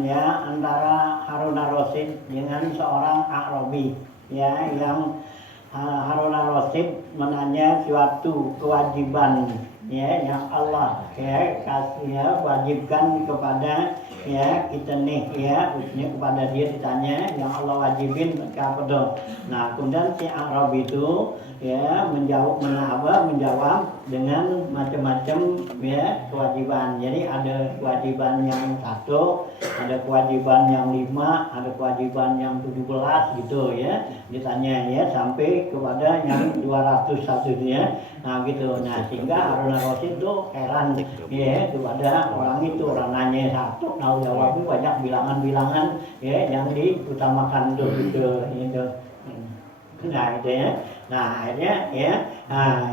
ya antara Harun ar-Rasyid dengan seorang Arabi ya, yang Harun ar-Rasyid menanya suatu kewajiban ya yang Allah ya kasih ya wajibkan kepada ya kita nih ya, khususnya kepada dia ditanya yang Allah wajibin apa dong. Nah kemudian si Arab itu ya menjawab dengan macam-macam ya kewajiban. Jadi ada kewajiban yang 1, ada kewajiban yang 5, ada kewajiban yang 17 gitu ya, ditanya ya sampai kepada yang 201 ya. Nah gitu. Nah sehingga Harun ar-Rasyid itu heran ya kepada orang itu, orang nanya 1 tahu jawabnya banyak bilangan-bilangan ya yang diutamakan tuh gitu. Nah itu ya. Nah akhirnya ya,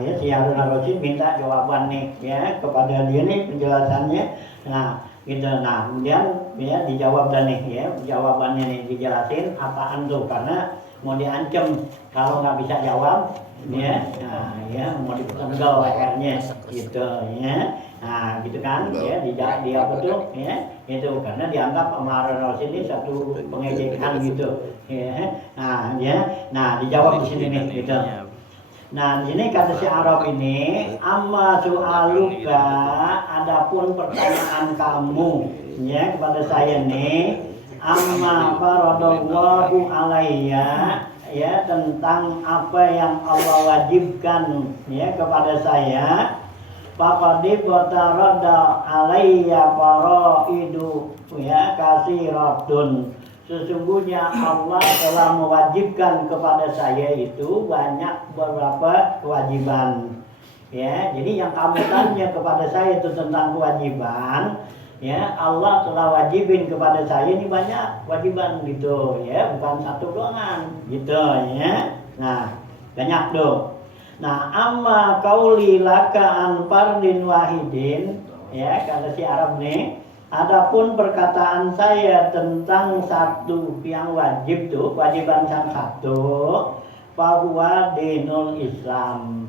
ya si Harun ar-Rasyid minta jawaban nih ya kepada dia nih penjelasannya. Nah gitu. Nah kemudian ya dijawab dan nih ya jawabannya nih dijelasin apaan tuh, karena mau diancam kalau nggak bisa jawab ya, nah ya mau dipenggal lehernya gitu ya. Nah gitu kan ya dia apa tuh ya itu karena dianggap sama Harun ar-Rasyid ini satu pengejekan gitu ya. Nah ya, nah dijawab di sini nih gitu. Nah di sini kata si Arab ini, amma su'aluka, adapun pertanyaan kamu ya kepada saya nih, amma faradallahu alayya ya tentang apa yang Allah wajibkan ya kepada saya. Faqad qatarada alayya faraidu ya kasiratun. Sesungguhnya Allah telah mewajibkan kepada saya itu banyak beberapa kewajiban. Ya, jadi yang kamu tanya kepada saya itu tentang kewajiban, ya Allah telah wajibin kepada saya ini banyak kewajiban gitu ya, bukan 1 doang gitu ya. Nah, banyak tuh. Nah, amma qauli laka an fardin wahidin ya kata si Arab nih, adapun perkataan saya tentang 1 yang wajib tuh, kewajiban yang 1, bahwa dinul Islam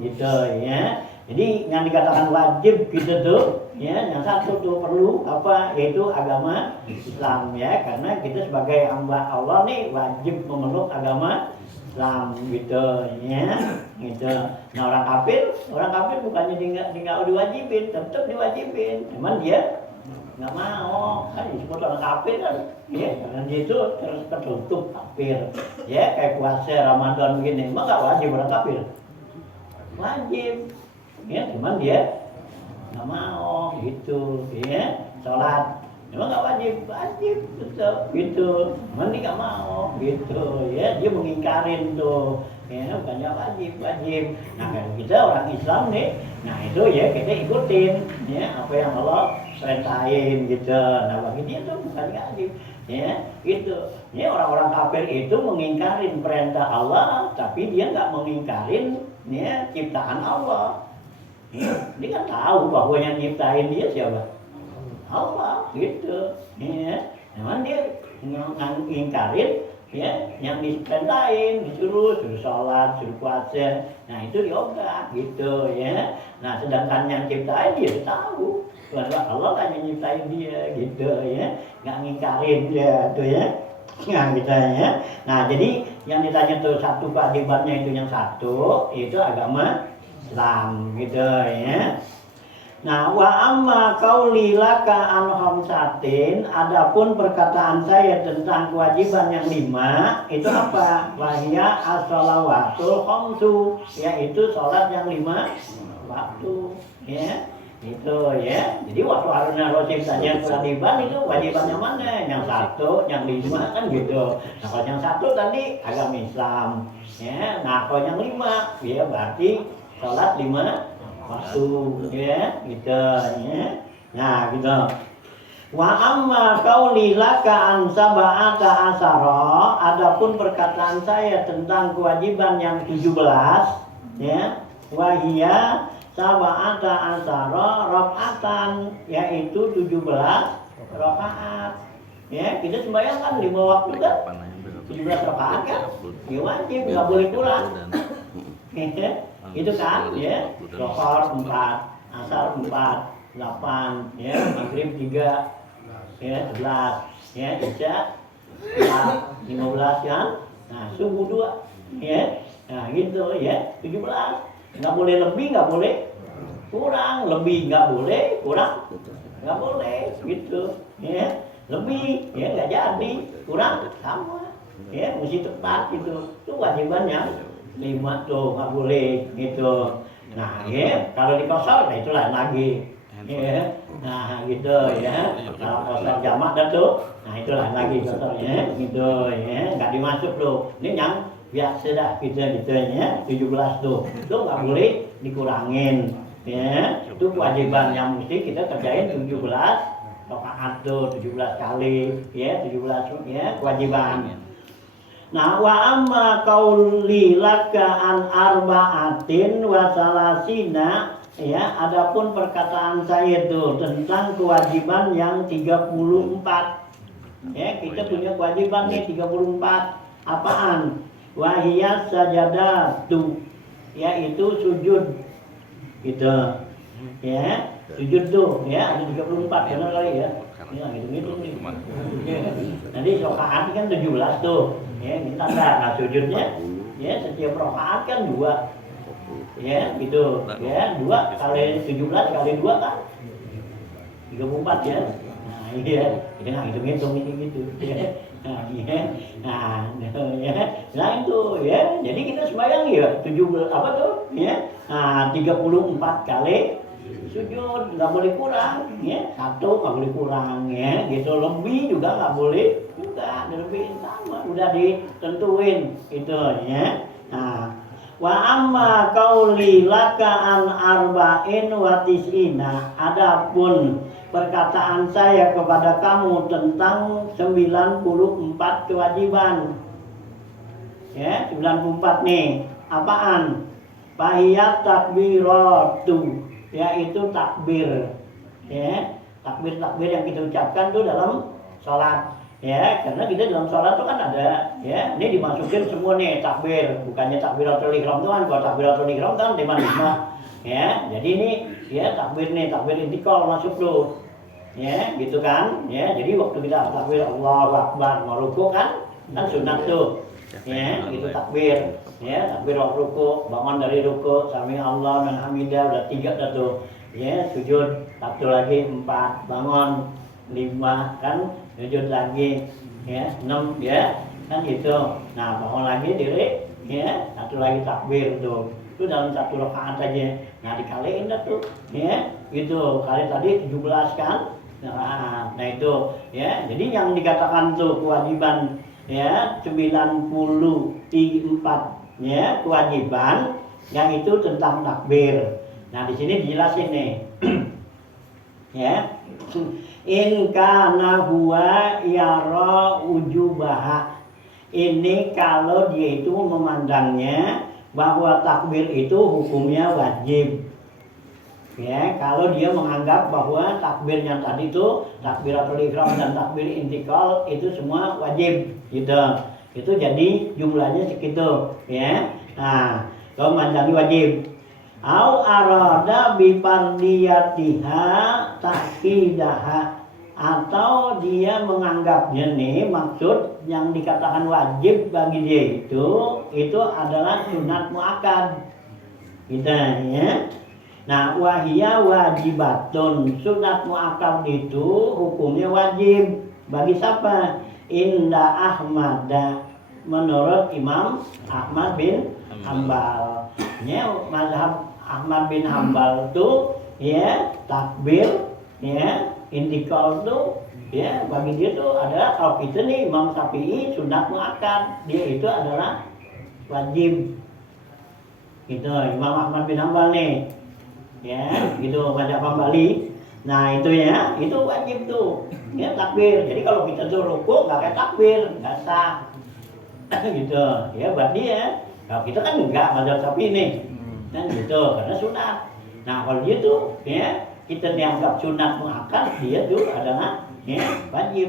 gitu ya. Jadi yang dikatakan wajib gitu tuh ya, yang 1 tuh perlu apa, yaitu agama Islam ya, karena kita sebagai hamba Allah nih wajib memeluk agama Islam gitu ya gitu. Nah orang kafir bukannya tinggal diwajibin, tetap diwajibin, cuman dia nggak mau kan disebut orang kafir kan ya, karena dia itu tertutup kafir ya, kayak puasa Ramadan begini emang nggak wajib orang kafir, wajib ya, cuman dia nggak mau gitu ya. Sholat emang nggak wajib tetap gitu, cuman dia nggak mau gitu ya, dia mengingkarin tuh ya, bukannya wajib. Nah kalau kita orang Islam nih, nah itu ya kita ikutin ya apa yang Allah perintahin gitu. Nah bagi dia tuh bukan wajib ya gitu ya. Orang-orang kafir itu mengingkarin perintah Allah, tapi dia nggak mengingkarin ya ciptaan Allah ya. Dia kan tahu bahwa yang nyiptain dia siapa, Allah gitu ya. Memang dia ngingkarin ya yang diperintahin, disuruh sholat, suruh puasa, nah itu yoga gitu ya. Nah sedangkan yang ciptain dia tahu bahwa Allah kan yang nyiptain dia gitu ya, nggak ngingkarin dia tuh ya. Nah gitu ya. Nah jadi yang ditanya tuh 1 kewajibannya itu yang 1 itu agama Islam gitu ya. Nah, wa amma qauli laka an khamsatin, adapun perkataan saya tentang kewajiban yang 5 itu apa? Wahia as-shalawatul khamsu, yaitu salat yang 5 waktu ya. Itu ya. Jadi waktu Harun ar-Rasyid tanya kewajiban itu wajiban yang mana? Yang 1, yang 5 kan gitu. Nah, kalau yang 1 tadi agama Islam ya. Nah, kalau yang 5 ya berarti salat 5 waktu ya gitu ya. Nah gitu. Wa amma qauli laka an sab'ata asara, adapun perkataan saya tentang kewajiban yang 17 ya, wa hiya sab'ata asara rakaatan, yaitu 17 rakaat ya. Kita sembahyang kan 5 waktu kan 17 rakaat kan ya, wajib nggak boleh kurang itu kan ya. Zuhur 4, asar 4, 8 ya, maghrib 3 ya 11, ya Isya 15 kan, nah subuh 2, ya, nah gitu ya 17, nggak boleh lebih, nggak boleh kurang, lebih nggak boleh, kurang nggak boleh, gitu, ya lebih ya nggak jadi, kurang sama, ya mesti tepat gitu, itu wajibannya 5 tuh nggak boleh gitu. Nah ya kalau dikosor, nah itu lain lagi. Ya, nah gitu ya. Kalau kosor jamak dah tuh, nah itu lain lagi kosornya, gitu ya. Nggak dimasuk tuh. Ini yang biasa dah gitu ya. 17 tuh, itu nggak boleh dikurangin. Ya, itu kewajiban yang mesti kita kerjain 17 rakaat tuh, 17 kali, ya 17 ya kewajiban. Nah wa amma qauli laka an arba'atin wa salasina, ya adapun perkataan saya itu tentang kewajiban yang 34. Ya kita punya kewajiban nih 34. Apaan? Wahiyas sajadatu, yaitu sujud gitu. Ya sujud tuh ya ada 34 benar kali ya. Ya gitu nih. Nanti rakaat kan 17 tuh. Ya, kita nah sujudnya ya setiap rakaat kan 2. Ya, gitu. Ya, 2 kali 17 kali 2 kan 34 ya. Nah, iya. Kita nggak hitung-hitung gitu. Ya. Nah, ya. Nah, itu ya. Jadi kita sembahyang ya 17 apa tuh? Ya. Nah, 34 kali sujud, nggak boleh kurang, ya 1 nggak boleh kurang, ya gitu, lebih juga nggak boleh juga, lebih sama udah ditentuin itu ya. Nah wa amma qauli laka an arba'in wa tis'ina, adapun perkataan saya kepada kamu tentang 94 kewajiban, ya 94 nih, apaan? Fahiyat takbiratu, yaitu takbir, ya takbir yang kita ucapkan tuh dalam sholat, ya karena kita dalam sholat tuh kan ada, ya ini dimasukin semua nih takbir, bukannya takbiratul ihram tuh kan, kalau takbiratul ihram kan 5, ya jadi ini ya takbir nih, takbir intikal masuk tuh, ya gitu kan, ya jadi waktu kita takbir Allahu Akbar mau ruku kan sunat tuh, ya gitu takbir. Ya, takbir ruku, bangun dari ruku, sami Allah dan hamidah, udah 3 dah tuh. Ya, sujud, 1 lagi 4, bangun 5 kan, sujud lagi, ya 6 ya, kan gitu. Nah, bangun lagi diri, ya 1 lagi takbir tuh. Itu dalam 1 rakaat aja. Nah, dikaliin dah tuh, ya gitu. Kali tadi 17 kan. Nah itu, ya. Jadi yang dikatakan tuh kewajiban ya 94 ya kewajiban yang itu tentang takbir. Nah di sini dijelasin nih, ya in kana huwa yara ujubaha, ini kalau dia itu memandangnya bahwa takbir itu hukumnya wajib. Ya, kalau dia menganggap bahwa takbir yang tadi itu takbiratul ihram dan takbir intikal itu semua wajib gitu. Itu jadi jumlahnya segitu, ya. Nah, kalau mandang wajib. Au arada bi fardiyatiha taqidaha, atau dia menganggapnya nih maksud yang dikatakan wajib bagi dia itu adalah sunat muakkad. Gitu ya. Nah, wahia wajibatun, sunat muakkad itu hukumnya wajib bagi siapa? Inda Ahmad, menurut Imam Ahmad bin Hambal. Ya, mazhab Ahmad bin Hambal itu ya takbir, ya intikal itu ya bagi dia itu adalah, kalau kita nih Imam Syafi'i sunat muakkad, dia itu adalah wajib. Gitu, Imam Ahmad bin Hambal nih. Ya, gitu mazhab Hambali. Nah, itu ya, itu wajib tuh. Ya takbir. Jadi kalau kita tuh ruku nggak kayak takbir, nggak sah. Gitu. Ya buat dia. Kalau kita kan enggak mazhab Syafi'i nih. Kan gitu, karena sunat. Nah, kalau dia tuh ya kita dianggap sunat muakkad, dia tuh adalah ya wajib.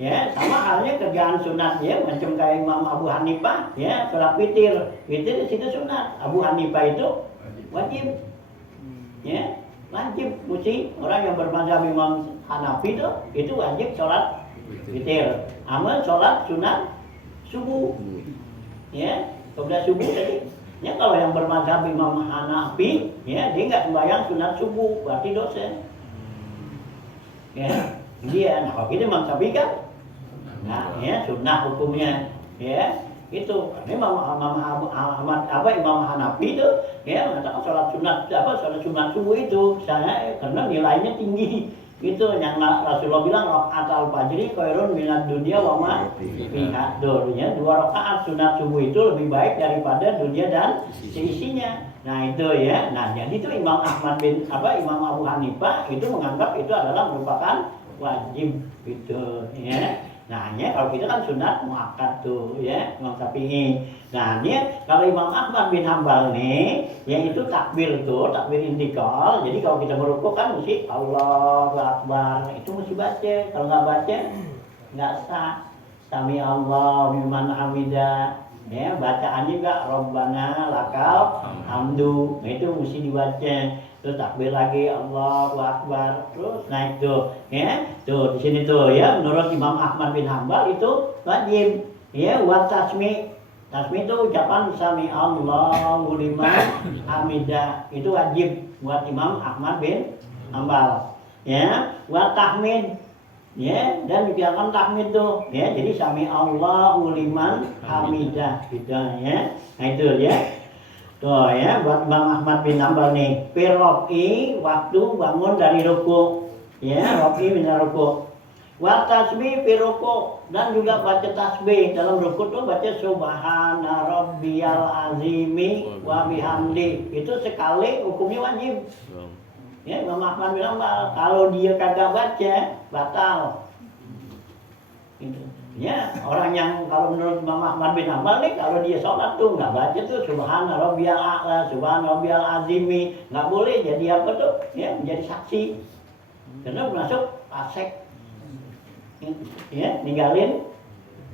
Ya, sama halnya kerjaan sunat ya, macam kayak Imam Abu Hanifah ya, sholat witir. Witir di situ sunat. Abu Hanifah itu wajib. Ya, wajib mesti orang yang bermazhab Imam Hanafi itu wajib sholat witir. Amal sholat sunat subuh. Ya, kemudian subuh tadi. Ya kalau yang bermadzhab Imam Hanafi, ya dia nggak sembahyang sunat subuh, berarti dosa. Ya, dia. Nah kalau gitu Imam Syafi'i kan, nah ya sunnah hukumnya, ya itu. Imam Hanafi itu, ya mengatakan sholat sunat subuh itu, saya karena nilainya tinggi. Itu yang Rasulullah bilang rakaat al-fajri khairun minad dunya wa ma fiha. Ya, 2 rakaat sunat subuh itu lebih baik daripada dunia dan seisinya. Nah, itu ya. Nah, jadi itu Imam Abu Hanifah itu menganggap itu adalah merupakan wajib gitu ya. Nah, ya kalau kita kan sunat muakkad tuh ya, Imam Syafi'i. Nah, dia kalau Imam Ahmad bin Hambal nih, yaitu takbir intikal. Jadi kalau kita merukuk kan mesti Allahu Akbar. Itu mesti baca. Kalau nggak baca nggak sah. Sami Allah liman hamidah. Ya, bacaannya enggak Rabbana lakal hamdu. Nah, itu mesti dibaca. Terus takbir lagi Allahu Akbar, terus naik tuh ya, tuh di sini tuh ya, menurut Imam Ahmad bin Hambal itu wajib ya. Wa tasmi itu ucapan sami Allahu liman hamidah, itu wajib buat Imam Ahmad bin Hambal ya. Wa tahmid ya, dan dibiarkan tahmid tuh ya, jadi sami Allahu liman hamidah gitu ya. Nah itu ya. Tuh ya, buat Imam Ahmad bin Hambal nih, firrofi waktu bangun dari ruku, ya, rofi min ruku, wa tasbih firruku, dan juga baca tasbih dalam ruku tuh baca subhana rabbiyal azimi wa bihamdi, itu sekali hukumnya wajib. Ya, Imam Ahmad bin Hambal, kalau dia kagak baca batal. Gitu. Ya, orang yang kalau menurut Imam Ahmad bin Hambal nih, kalau dia sholat tuh nggak baca tuh subhana rabbiyal a'la, subhana rabbiyal azimi, nggak boleh jadi apa tuh? Ya, menjadi saksi. Karena masuk fasik. Ya, ninggalin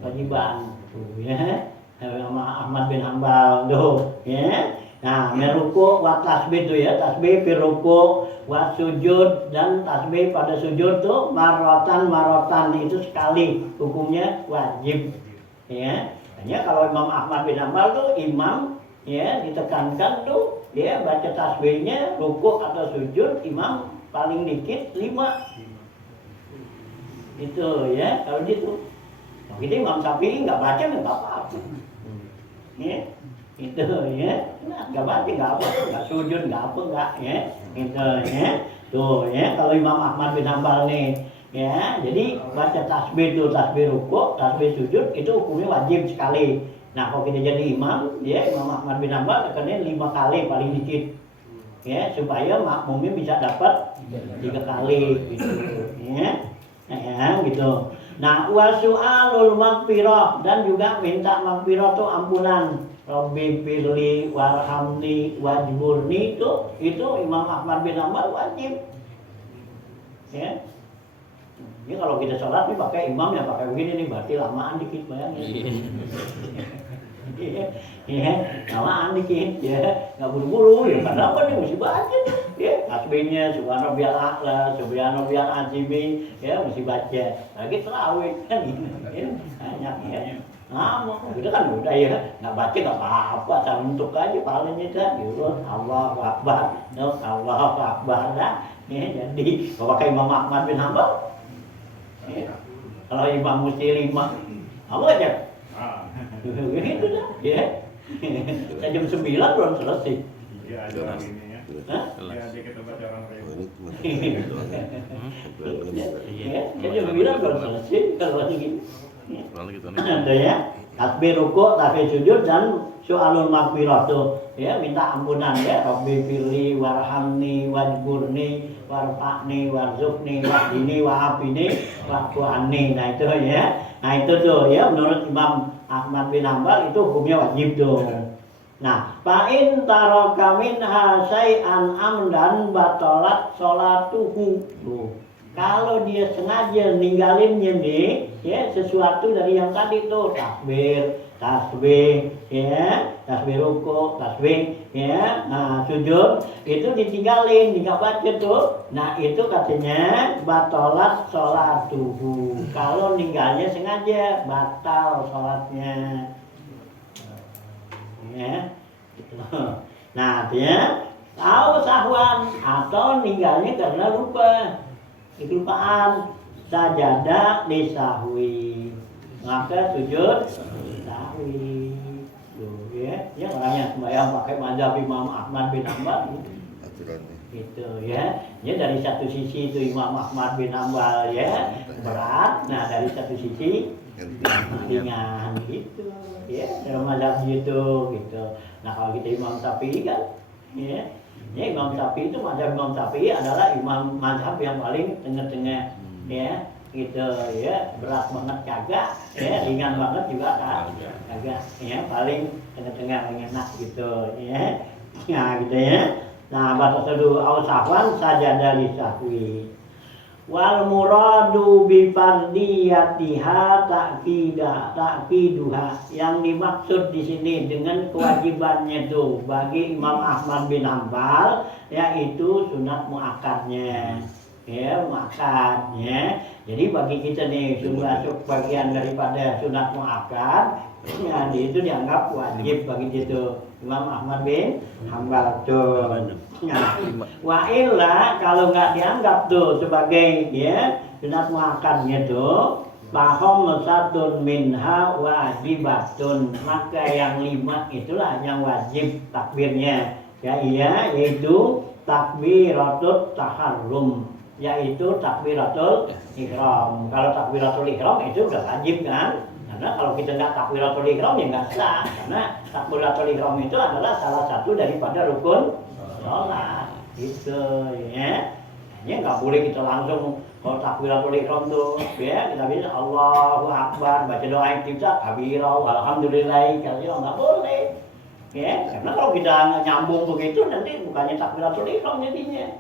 kewajiban tuh ya. Imam Ahmad bin Hambal tuh, ya. Nah, meruku wa tasbih tuh ya, tasbih fi ruku wa sujud, dan tasbih pada sujud tuh marotan itu sekali, hukumnya wajib. Ya. Hanya kalau Imam Ahmad bin Hambal tuh imam ya ditekankan tuh ya baca tasbihnya ruku atau sujud imam paling dikit 5. Itu ya, kalau gitu. Nah, gitu Imam Syafi'i nggak baca nggak apa-apa. Ya. Itu ya, nah, nggak baca nggak apa, nggak sujud nggak apa nggak ya, itu ya, tuh ya. Kalau Imam Ahmad bin Hambal nih ya, jadi baca tasbih tuh, tasbih ruku, tasbih sujud itu hukumnya wajib sekali. Nah kalau kita jadi imam ya, Imam Ahmad bin Hambal tekannya 5 kali paling dikit ya, supaya makmumnya bisa dapat 3 kali gitu ya. Nah, ya, gitu. Nah wasu'alul maghfirah, dan juga minta maghfirah tuh ampunan. Rabbi firli warhamni wajburni, itu Imam Ahmad bin Hambal wajib. Ya. Ini kalau kita sholat nih pakai imam ya pakai begini nih, berarti lamaan dikit, bayangin. Ya, lamaan dikit ya, nggak buru-buru ya, karena apa nih mesti baca ya, tasbihnya subhana rabbiyal a'la, subhana rabbiyal azimi ya mesti baca. Lagi tarawih kan gitu ya, banyak ya. Nah, kita kan udah ya, nggak baca nggak apa-apa, untuk aja palingnya kan, gitu, Allahu Akbar, Allahu Akbar, dah. Ya, jadi kalau pakai Imam Ahmad bin Hambal, ya. Kalau Imam Muslim, apa aja? Gitu dah, ya. Jam 9 belum selesai. Iya, ada lagi ini ya. Hah? Ya, ada kita baca orang lain. Ya, jam 9 belum selesai, kalau lagi gini. Ada ya, tasbih ruku, tasbih sujud, dan soalul maghfirah tuh ya, minta ampunan ya. Rabbi firli warhamni wajburni warfa'ni warzuqni wahdini wa'afini wa'fu'anni. Nah itu ya, nah itu tuh ya, menurut Imam Ahmad bin Hambal itu hukumnya wajib tuh. Nah, fa'in taraka minha syai'an amdan batalat sholatuhu tuh Kalau dia sengaja ninggalinnya nih, ya sesuatu dari yang tadi tuh takbir, tasbih, ya tasbih ruku, tasbih, ya sujud itu ditinggalin, nggak baca tuh. Nah itu katanya batalat sholat tubuh. Kalau ninggalnya sengaja batal sholatnya, ya. Gitu. Nah artinya tahu sahwan atau ninggalnya karena lupa. Kelupaan sajadah disahwi maka sujud sahwi tuh ya orang yang sembahyang pakai mazhab Imam Ahmad bin Hanbal gitu ya dari satu sisi itu Imam Ahmad bin Hanbal ya berat, nah dari satu sisi ringan gitu ya dalam mazhab gitu. Nah kalau kita Imam Syafi'i kan ya Imam Syafi'i itu mazhab Imam Syafi'i adalah imam mazhab yang paling tengah-tengah ya gitu ya, berat banget kagak ya, ringan banget juga kagak ya, paling tengah-tengah enak gitu ya. Nah gitu ya. Nah batas dulu awsafan sajadah lisahwi wal muradu bi fardiyatiha ta'kiduha. Yang dimaksud di sini dengan kewajibannya itu bagi Imam Ahmad bin Hanbal yaitu sunat muakkadnya ya, muakkad ya. Jadi bagi kita nih sudah masuk bagian daripada sunat muakkad ya, itu dianggap wajib bagi itu Imam Ahmad bin Hanbal tuh. Nah, wa illa kalau nggak dianggap tuh sebagai ya sunat muakkadnya tuh bahom satun minha wajibatun, maka yang 5 itulah yang wajib takbirnya ya, yaitu takbiratul taharrum, yaitu takbiratul ihram. Kalau takbiratul ihram itu udah wajib kan, karena kalau kita nggak takbiratul ihram ya nggak sah, karena takbiratul ihram itu adalah salah satu daripada rukun sholat gitu ya. Hanya nggak boleh kita langsung kalau takbiratul ihram tuh ya kita bisa Allahu Akbar baca doa iftitah kabirah alhamdulillah katsira, nggak boleh ya, karena kalau kita nyambung begitu nanti bukannya takbiratul ihram jadinya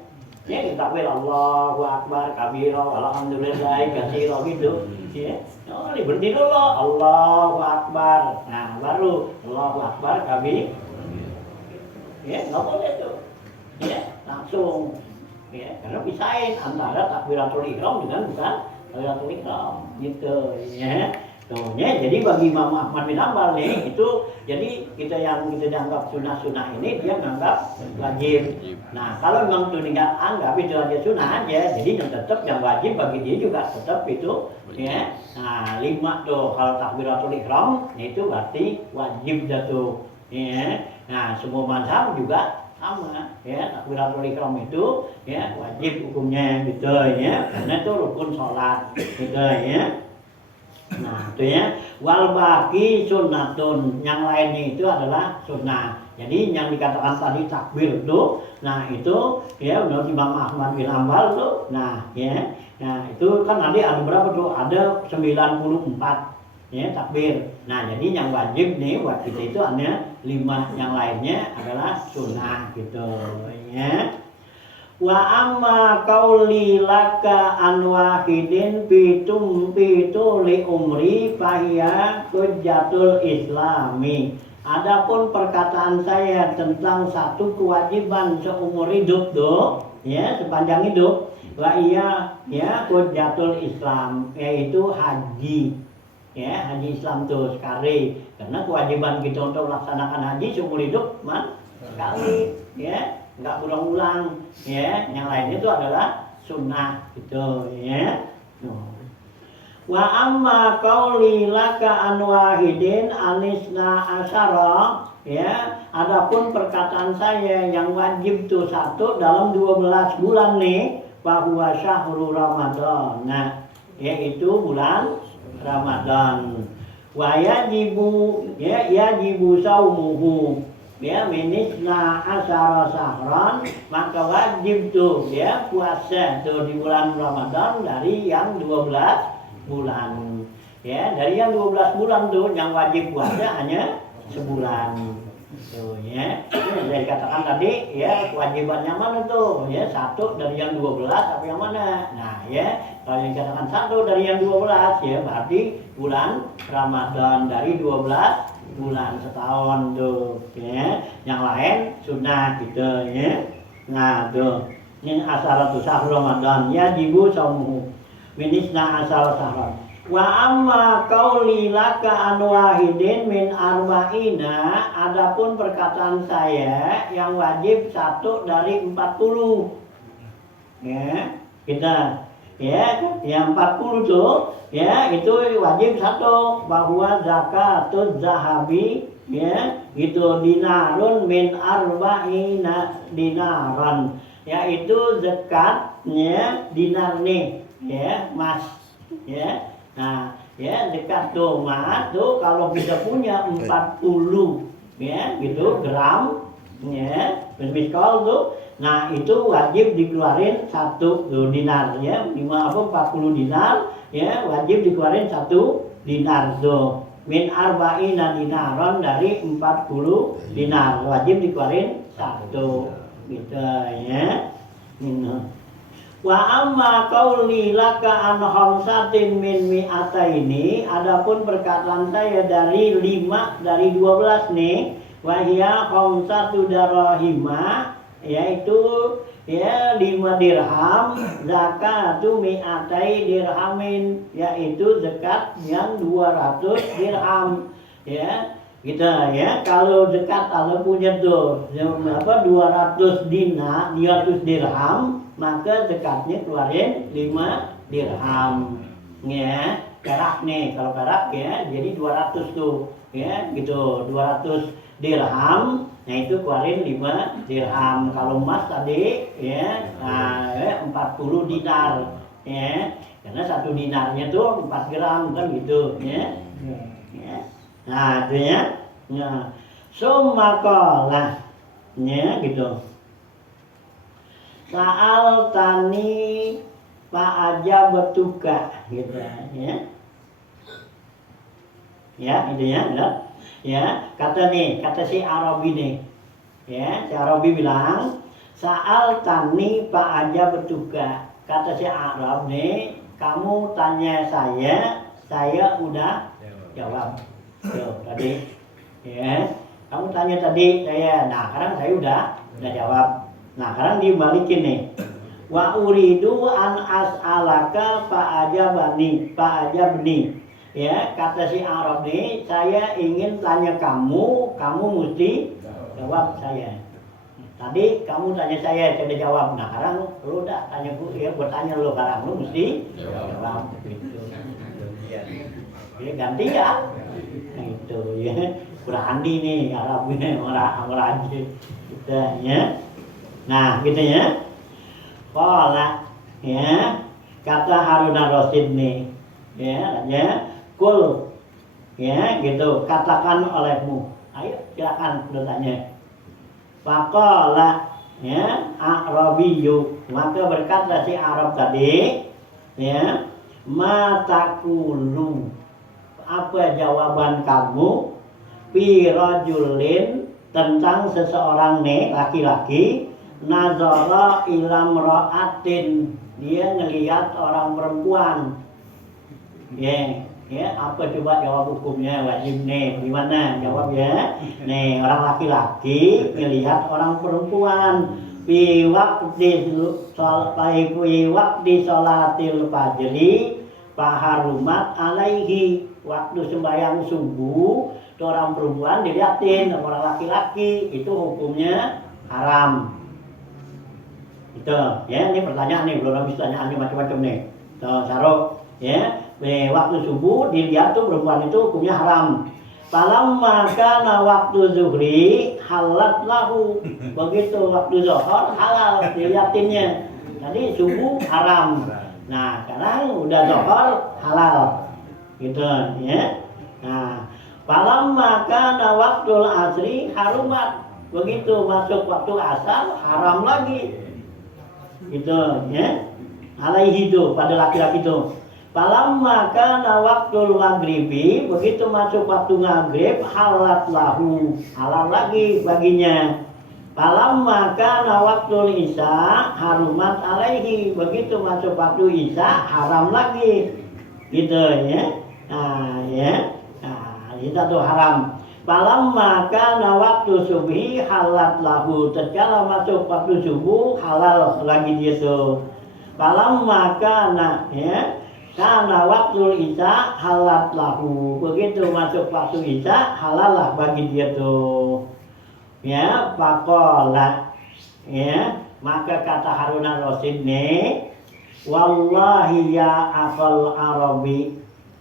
ya. Kita takbir Allahu Akbar kabirah alhamdulillah katsira gitu ya. Oh, berhenti dulu Allahu Akbar, nah baru Allahu Akbar kabirah ya, nggak boleh tuh ya langsung ya, karena pisahin antara takbiratul ihram dengan bukan takbiratul ihram gitu ya. Tuh ya, jadi bagi Imam Ahmad bin Hanbal nih itu jadi kita yang kita dianggap sunah ini dia menganggap wajib. Nah kalau memang itu nggak anggap itu aja sunah aja, jadi yang tetap yang wajib bagi dia juga tetap itu ya. Nah 5 tuh kalau takbiratul ihram itu berarti wajib jatuh ya. Nah semua mazhab juga sama ya, takbiratul ihram itu ya wajib hukumnya gitu ya, karena itu rukun sholat gitu ya. Nah itu ya, wal baqi sunnatun, yang lainnya itu adalah sunnah. Jadi yang dikatakan tadi takbir itu, nah itu ya menurut Imam Ahmad bin Hanbal tuh, nah ya, nah itu kan nanti ada berapa tuh, ada 94 ya takbir. Nah jadi yang wajib nih buat kita itu hanya 5, yang lainnya adalah sunnah gitu ya. Wa amma qauli laka an wahidin pitum li umri fahiya hujjatul islami. Adapun perkataan saya tentang satu kewajiban seumur hidup tuh ya, sepanjang hidup, wa iya ya hujjatul Islam, yaitu haji ya, haji Islam tuh sekali, karena kewajiban kita untuk melaksanakan haji seumur hidup sekali ya, nggak ulang-ulang ya. Yang lainnya itu adalah sunnah gitu ya. Wa amma qauli laka an wahidin anisna asyara ya, adapun perkataan saya yang wajib tuh 1 dalam 12 bulan nih, bahwa syahrul Ramadan, nah yaitu bulan Ramadan. Wa yajibu ya yajibu saumuhu ya minisna asyara sahran, maka wajib tuh ya puasa tuh di bulan Ramadan dari yang 12 bulan ya. Dari yang 12 bulan tuh yang wajib puasa hanya sebulan Tuh ya, saya katakan tadi ya kewajibannya mana tuh ya, satu dari yang 12 apa yang mana? Nah ya, kalau yang katakan satu dari yang 12 ya berarti bulan Ramadan dari 12 bulan setahun tuh ya. Yang lain sunnah gitu ya. Nah tuh ini asal syahr Ramadan ya jibu saumuhu minisna asal syahr. Wa amma qauli laka an wahidin min arba'ina, adapun perkataan saya yang wajib satu dari 40. Ya, kita ya yang 40 tuh ya itu wajib satu, bahwa zakatuz zahabi ya itu dinarun min arba'ina dinaran, yaitu zakatnya dinar nih ya mas ya. Nah, ya dekat tuh mas tuh kalau kita punya 40 ya gitu gram ya miskal tuh, nah itu wajib dikeluarin satu tuh dinar ya, 40 dinar ya wajib dikeluarin satu dinar tuh, min arba'ina dinaron dari 40 dinar wajib dikeluarin satu gitu ya. Wa amma qauli laka an khamsatin min mi'ataini, adapun perkataan saya dari 5 dari 12 nih, wa hiya khamsatu darahima, yaitu ya 5 dirham, zakatu mi'atai dirhamin, yaitu zakat yang 200 dirham ya. Kita ya kalau zakat kalau punya tuh apa 200 dinar 200 dirham, maka zakatnya keluarin 5 dirham ya, perak nih kalau perak ya, jadi 200 tuh ya gitu 200 dirham, nah itu keluarin 5 dirham. Kalau emas tadi ya, nah, 40 dinar ya, karena satu dinarnya tuh 4 gram kan gitu ya. Nah itu ya, nah sumaqalah ya gitu. Saal tani pak aja betuka gitu ya. Ya itu ya, benar. Ya, kata si Arabi nih. Ya, si Arabi bilang, saal tani pak aja betuka. Kata si Arab nih, kamu tanya saya udah jawab. Tuh, tadi. Ya, kamu tanya tadi saya. Nah, sekarang saya udah jawab. Nah, sekarang dibalikin nih. Wa uridu an as'alaka fa ajabni. Ya, kata si Arab nih, saya ingin tanya kamu mesti jawab saya. Tadi kamu tanya saya udah jawab. Nah, sekarang lu udah tanya gue, ya bertanya lu sekarang lu mesti jawab gitu. Ya, ganti ya. Nah, itu ya. Berani nih Arabnya orang aja kita ya. Nah, gitu ya. Qala ya, kata Harun ar-Rasyid nih. Ya, kul ya gitu, katakan olehmu. Ayo silakan bertanya. Faqala ya Arabiyyu, maka berkata si Arab tadi ya, ma taqulu, apa jawaban kamu fi rajulin, tentang seseorang nih laki-laki, nazara ilam ra'atin, dia ngelihat orang perempuan. Ya, apa coba jawab hukumnya wajib nih, gimana jawab ya? Nih, orang laki-laki ngelihat orang perempuan fi waqti sholatil fajri faharumat alaihi, waktu sembahyang subuh itu orang perempuan dilihatin sama orang laki-laki, itu hukumnya haram. Itu ya, ini pertanyaan nih, belum habis pertanyaannya macam-macam nih. Tuh, Sarok ya. Waktu subuh dilihat tuh perempuan itu hukumnya haram. Falamma kana waktu zuhri halat lahu, begitu waktu zuhur halal dilihatinnya. Tadi subuh haram. Nah, sekarang udah zuhur halal. Gitu ya. Nah, falamma kana waktul asri harumat, begitu masuk waktu asar haram lagi. Gitu ya. Alaihi itu pada laki-laki itu. Falamma kana waktul maghribi, begitu masuk waktu maghrib, halat lahu, halal lagi baginya. Falamma kana waktul isya, harumat alaihi, begitu masuk waktu isya, haram lagi. Gitu ya. Nah, ya. Nah, itu tuh haram. Falamma kana waktu subhi halat lahu, tatkala masuk waktu subuh, halal lagi dia tuh. Falamma kana, ya. Karena waktu isya halat lahu, begitu masuk waktu isya halal lah bagi dia tuh. Ya, faqala, ya, maka kata Harun ar-Rasyid nih, wallahi ya akhal Arabi,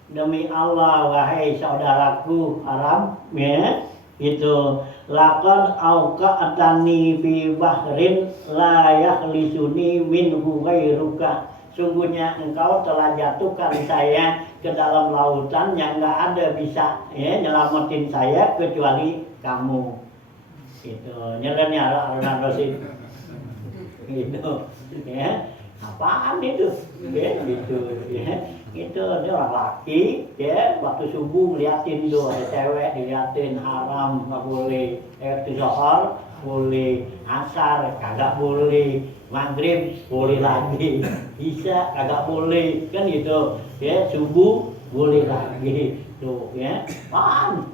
demi Allah wahai saudaraku Arab, ya, itu laqad auqa'tani fi bahrin la yakhlisuni minhu ghairuka. Sungguhnya engkau telah jatuhkan saya ke dalam lautan yang nggak ada bisa ya nyelamatin saya kecuali kamu. Gitu. Nyerahnya Harun Rasyid. Gitu. Ya. Apaan itu? Ya, gitu. Ya. Itu dia orang laki, ya waktu subuh liatin tuh ada cewek diliatin haram nggak boleh. Itu zuhur boleh, asar kagak boleh, maghrib boleh lagi, isya kagak boleh, kan gitu. Ya subuh boleh lagi, tuh ya. Apaan?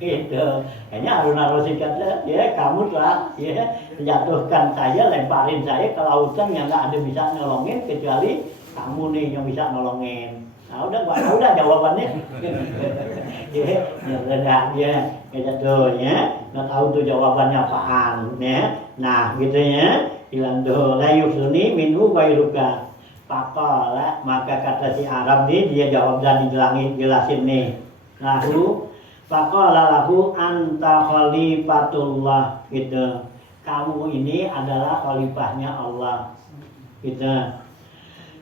Itu kayaknya Harun ar-Rasyid kata ya kamu telah ya menjatuhkan saya, lemparin saya ke lautan yang nggak ada bisa nolongin kecuali kamu nih yang bisa nolongin. Nah udah jawabannya. Ya rendah ya kayak tuh ya nggak tahu tuh jawabannya apaan ya. Nah gitu ya bilang tuh la yusuni minhu ghairuka. Faqala, maka kata si Arab nih dia jawab dan jelasin nih. Lalu faqala lahu anta khalifatullah, gitu. Kamu ini adalah khalifahnya Allah, gitu.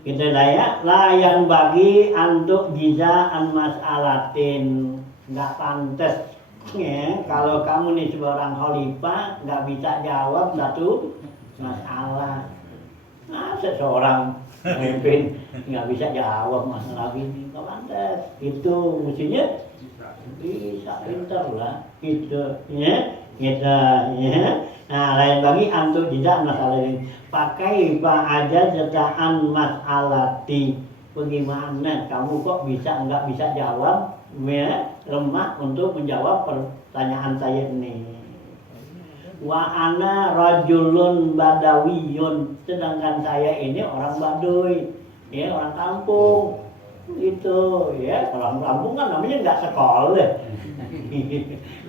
Gitu lah ya. Layan bagi antuk jiza an mas'alatin, nggak pantas ya kalau kamu nih seorang khalifah nggak bisa jawab satu masalah. Nah seseorang pemimpin nggak bisa jawab masalah ini, nggak pantas. Itu mestinya bisa pintar lah, gitu ya, gitu ya. Nah lain bagi antuk tidak masalah ini. Pakai aja jutaan masalati. Bagaimana kamu kok nggak bisa jawab ya, lemah untuk menjawab pertanyaan saya ini. Wa ana rajulun badawiyun, sedangkan saya ini orang Baduy, ya orang kampung. Itu ya orang kampung kan namanya nggak sekolah.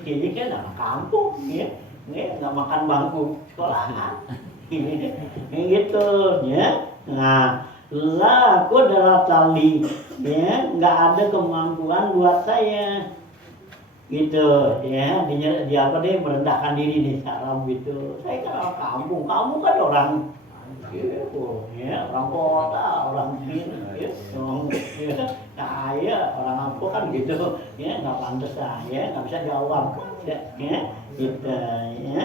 Ini kan anak kampung ya, nggak makan bangku sekolahan. Gitu ya. Nah la qudratali, ya nggak ada kemampuan buat saya, gitu ya. Dia apa deh merendahkan diri di Arab gitu. Saya kan orang kampung, kamu kan orang gitu ya, orang kota, orang sini ya, saya orang apa kan gitu ya, nggak pantas saya nggak bisa jawab ya, gitu ya.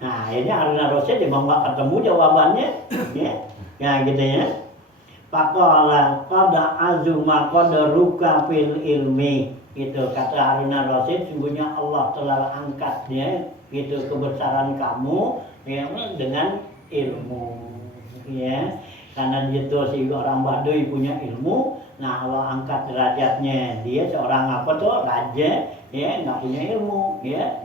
Nah ini Harun ar-Rasyid memang nggak ketemu jawabannya ya gitu ya. Faqala qad azuma qadruka fil ilmi, gitu kata Harun ar-Rasyid, sungguhnya Allah telah angkat ya gitu kebesaran kamu ya dengan ilmu ya, karena dia tuh si orang Baduy punya ilmu. Nah Allah angkat derajatnya, dia seorang apa tuh raja ya nggak punya ilmu ya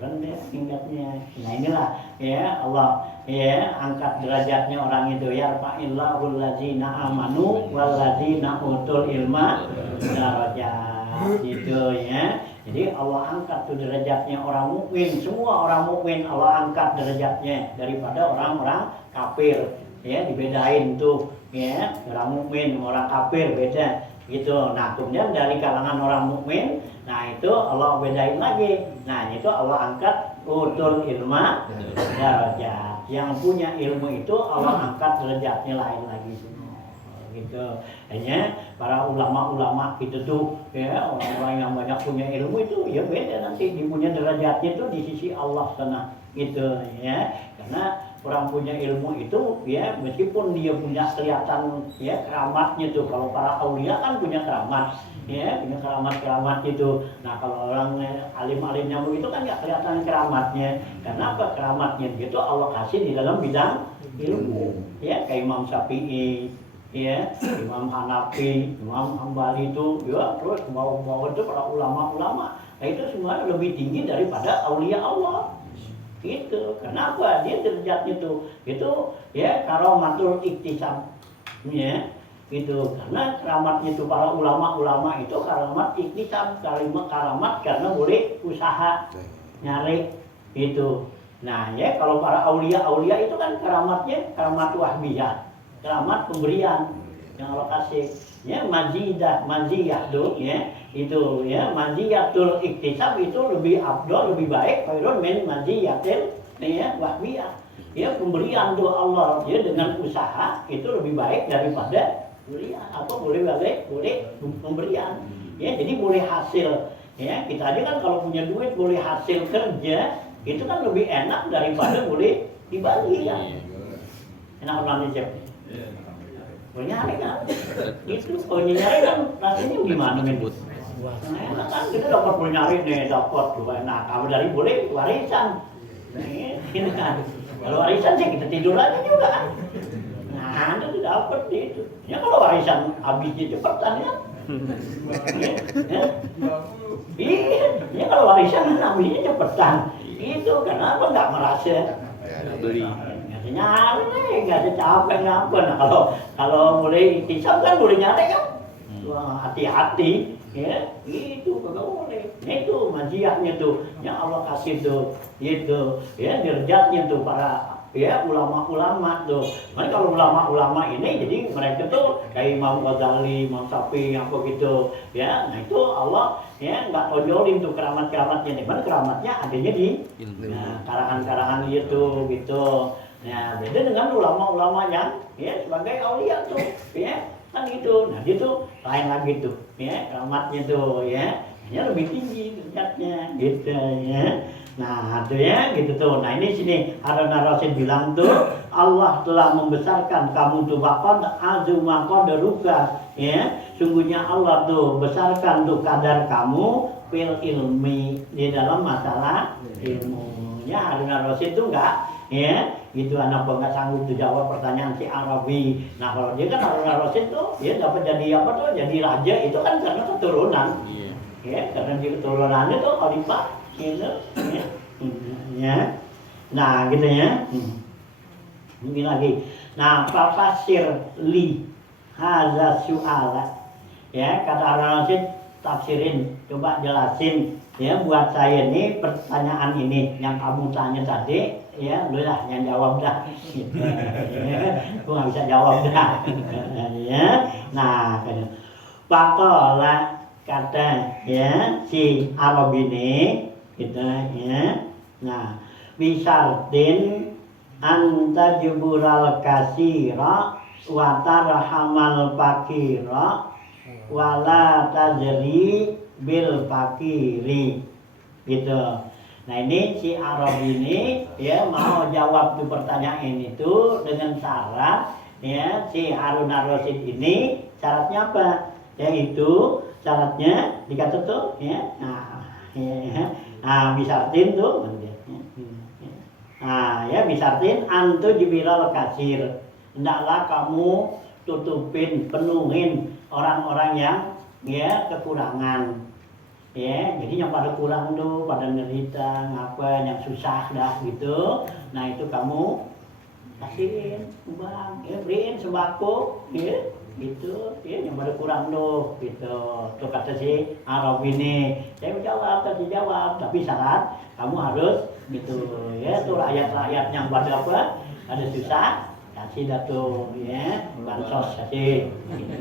rendah tingkatnya. Nah inilah ya Allah ya angkat derajatnya orang itu, ya fa'illahul ladzina amanu wal ladzina utul ilma darajat, gitu ya. Jadi Allah angkat tuh derajatnya orang mukmin, semua orang mukmin Allah angkat derajatnya daripada orang-orang kafir ya, dibedain tuh ya, orang mukmin orang kafir beda gitu. Nah kemudian dari kalangan orang mukmin, nah itu Allah bedain lagi. Nah itu Allah angkat utul ilma darajat, yang punya ilmu itu Allah angkat derajatnya lain lagi semua, gitu. Hanya para ulama-ulama gitu tuh ya, orang-orang yang banyak punya ilmu itu ya beda nanti di punya derajatnya itu di sisi Allah sana, gitu ya. Karena orang punya ilmu itu ya meskipun dia punya kelihatan ya keramatnya tuh, kalau para aulia kan punya keramat ya, punya keramat gitu. Nah kalau orang alim-alim nyamuk itu kan nggak kelihatan keramatnya. Kenapa? Keramatnya gitu Allah kasih di dalam bidang ilmu ya, kayak Imam Syafi'i ya, Imam Hanafi, Imam Hambali itu ya, terus mau itu para ulama-ulama. Nah itu semua lebih tinggi daripada aulia Allah. Gitu. Kenapa? Dia derajatnya itu ya karomatul iktisab ya. Gitu. Karena keramatnya itu para ulama-ulama itu karamat iktisab, karamat karena boleh usaha nyari gitu. Nah, ya kalau para aulia itu kan karamatnya karamat wahbiyah, keramat pemberian yang Allah kasih. Ya maziyah tuh ya, itu ya maziyatul iktisab itu lebih afdal, lebih baik khairun min maziyatil ya wahbiyah. Ya pemberian tuh Allah ya dengan usaha itu lebih baik daripada kuliah atau boleh pemberian. Ya jadi boleh hasil. Ya kita aja kan kalau punya duit boleh hasil kerja itu kan lebih enak daripada boleh dibagi ya. Enak banget Cep. Nyari kan, itu kalau nyari kan rasanya gimana men? Enak kan kita dapat nyari nih, dapat enak. Kalau dari boleh warisan, ini kan. Kalau warisan sih kita tidur aja juga kan. Nah itu dapat itu. Ya kalau warisan habisnya cepetan ya. Iya, kalau warisan habisnya cepetan. Itu kenapa nggak merasa? Beli. Nyari nih, nggak ada capek ngapa. Nah kalau boleh iktisab kan boleh nyari kan. Wah hati-hati ya, itu kagak boleh. Itu majiahnya tuh yang Allah kasih tuh, itu ya derajatnya tuh para ya ulama-ulama tuh. Kan kalau ulama-ulama ini jadi mereka tuh kayak Imam Ghazali, Imam Syafi'i apa gitu ya. Nah itu Allah ya nggak tojolin tuh keramat-keramatnya nih. Mana keramatnya adanya di karangan-karangan itu gitu. Nah, beda dengan ulama-ulama yang ya sebagai aulia tuh, ya kan gitu. Nah, dia tuh lain lagi tuh, ya keramatnya tuh, ya lebih tinggi derajatnya, gitu ya. Nah, itu ya gitu tuh. Nah, ini sini Harun ar-Rasyid bilang tuh Allah telah membesarkan kamu tuh waqad azuma qadaruka, ya. Sungguhnya Allah tuh besarkan tuh kadar kamu fil ilmi di dalam masalah ilmunya. Harun ar-Rasyid tuh enggak ya gitu anak nggak sanggup tuh jawab pertanyaan si Arabi. Nah kalau dia kan Harun ar-Rasyid tuh dia dapat jadi apa tuh, jadi raja itu kan karena keturunan ya, karena dia keturunannya tuh khalifah gitu ya. Nah gitu ya. Ini lagi. Nah papasir li hadza su'ala ya, kata Harun ar-Rasyid tafsirin, coba jelasin ya buat saya ini pertanyaan ini yang kamu tanya tadi ya, lu lah yang jawab dah. Gua nggak bisa jawab dah. Ya, nah, pakola kata ya si Arab ini, gitu ya. Nah, bisartin anta jubural kasira wa tarhamal fakira wala tajri bil fakiri, gitu. Nah ini si Arab ini ya mau jawab tuh pertanyaan itu dengan syarat ya si Harun ar-Rasyid ini syaratnya apa? Yaitu syaratnya dikata tuh ya. Nah bisartin tuh. Nah ya bisartin antu jibilal kasir. Hendaklah kamu tutupin, penuhin orang-orang yang ya kekurangan. Ya, jadi yang pada kurang tuh, pada nerita, ngapa, yang susah dah gitu. Nah itu kamu kasihin, bang, ya beriin sembako, ya, gitu. Ya, yang pada kurang tuh, gitu. Tuh kata si Arab ini, saya jawab, kasih jawab, tapi syarat kamu harus gitu. Ya, tuh rakyat-rakyat yang pada apa, ada susah. Kasih dah tuh ya, bansos kasih gitu.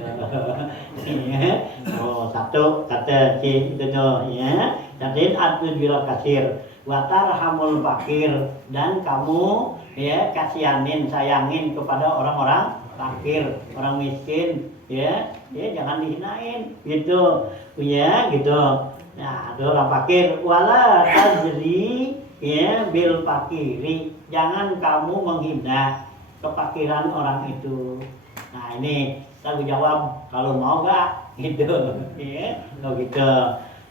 Ya. Oh satu kata si itu tuh ya, jadi atu jura kasir watar hamul fakir, dan kamu ya kasihanin, sayangin kepada orang-orang fakir, orang miskin ya, jangan dihinain gitu ya gitu. Nah ada orang fakir wala tajri ya bil fakiri, jangan kamu menghina kefakiran orang itu. Nah ini saya jawab kalau mau nggak gitu, ya, kalau gitu.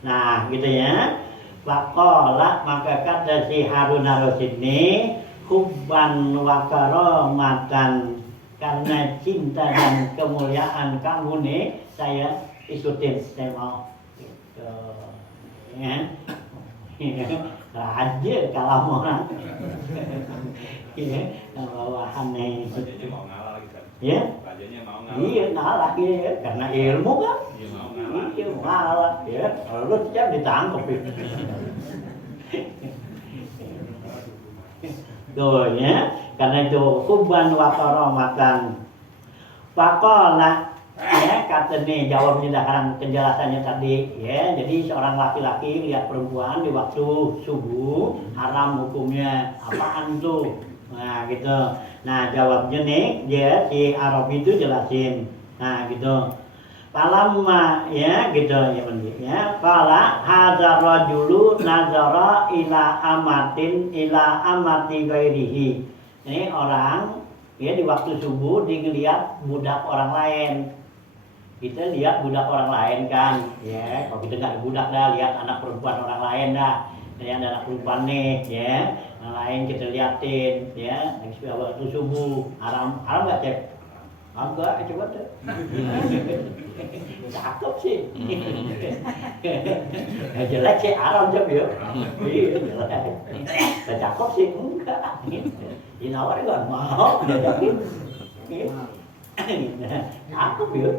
Nah gitu ya. Waqala maka kata si Harun ar-Rasyid ini hubban wa karamatan, karena cinta dan kemuliaan kamu nih saya ikutin, saya mau gitu ya. Raja kalau orang ya bawahan nih Rajanya mau ngalah lagi kan? ya, Rajanya mau ngalah. iya ngalah ya karena ilmu kan. Iya mau ngalah. Iya ngalah ya, kalau lu siap ditangkap itu. Tuh ya, karena itu hubban wa karamatan. Faqala ya, kata nih jawabnya dalam penjelasannya tadi ya. Jadi seorang laki-laki lihat perempuan di waktu subuh haram hukumnya apaan tuh? Nah gitu. Nah jawabnya nih dia si Arabi itu jelasin. Nah gitu. Falamma ya gitu ya benar ya. Qala hadzal rajulu nazara ila amatin ila amati ghairihi. Ini orang ya di waktu subuh dilihat budak orang lain. Kita lihat budak orang lain kan, ya. Kalau kita nggak budak dah, lihat anak perempuan orang lain dah. Lihat anak perempuan nih, ya. Yang lain kita liatin, ya. Waktu subuh, haram nggak cek? Enggak, coba deh. Cakep sih. Jelek sih, haram cek ya. Iya, jelek. Cakep sih, enggak. Dinawarin nggak mau, jajakin. Cakep ya.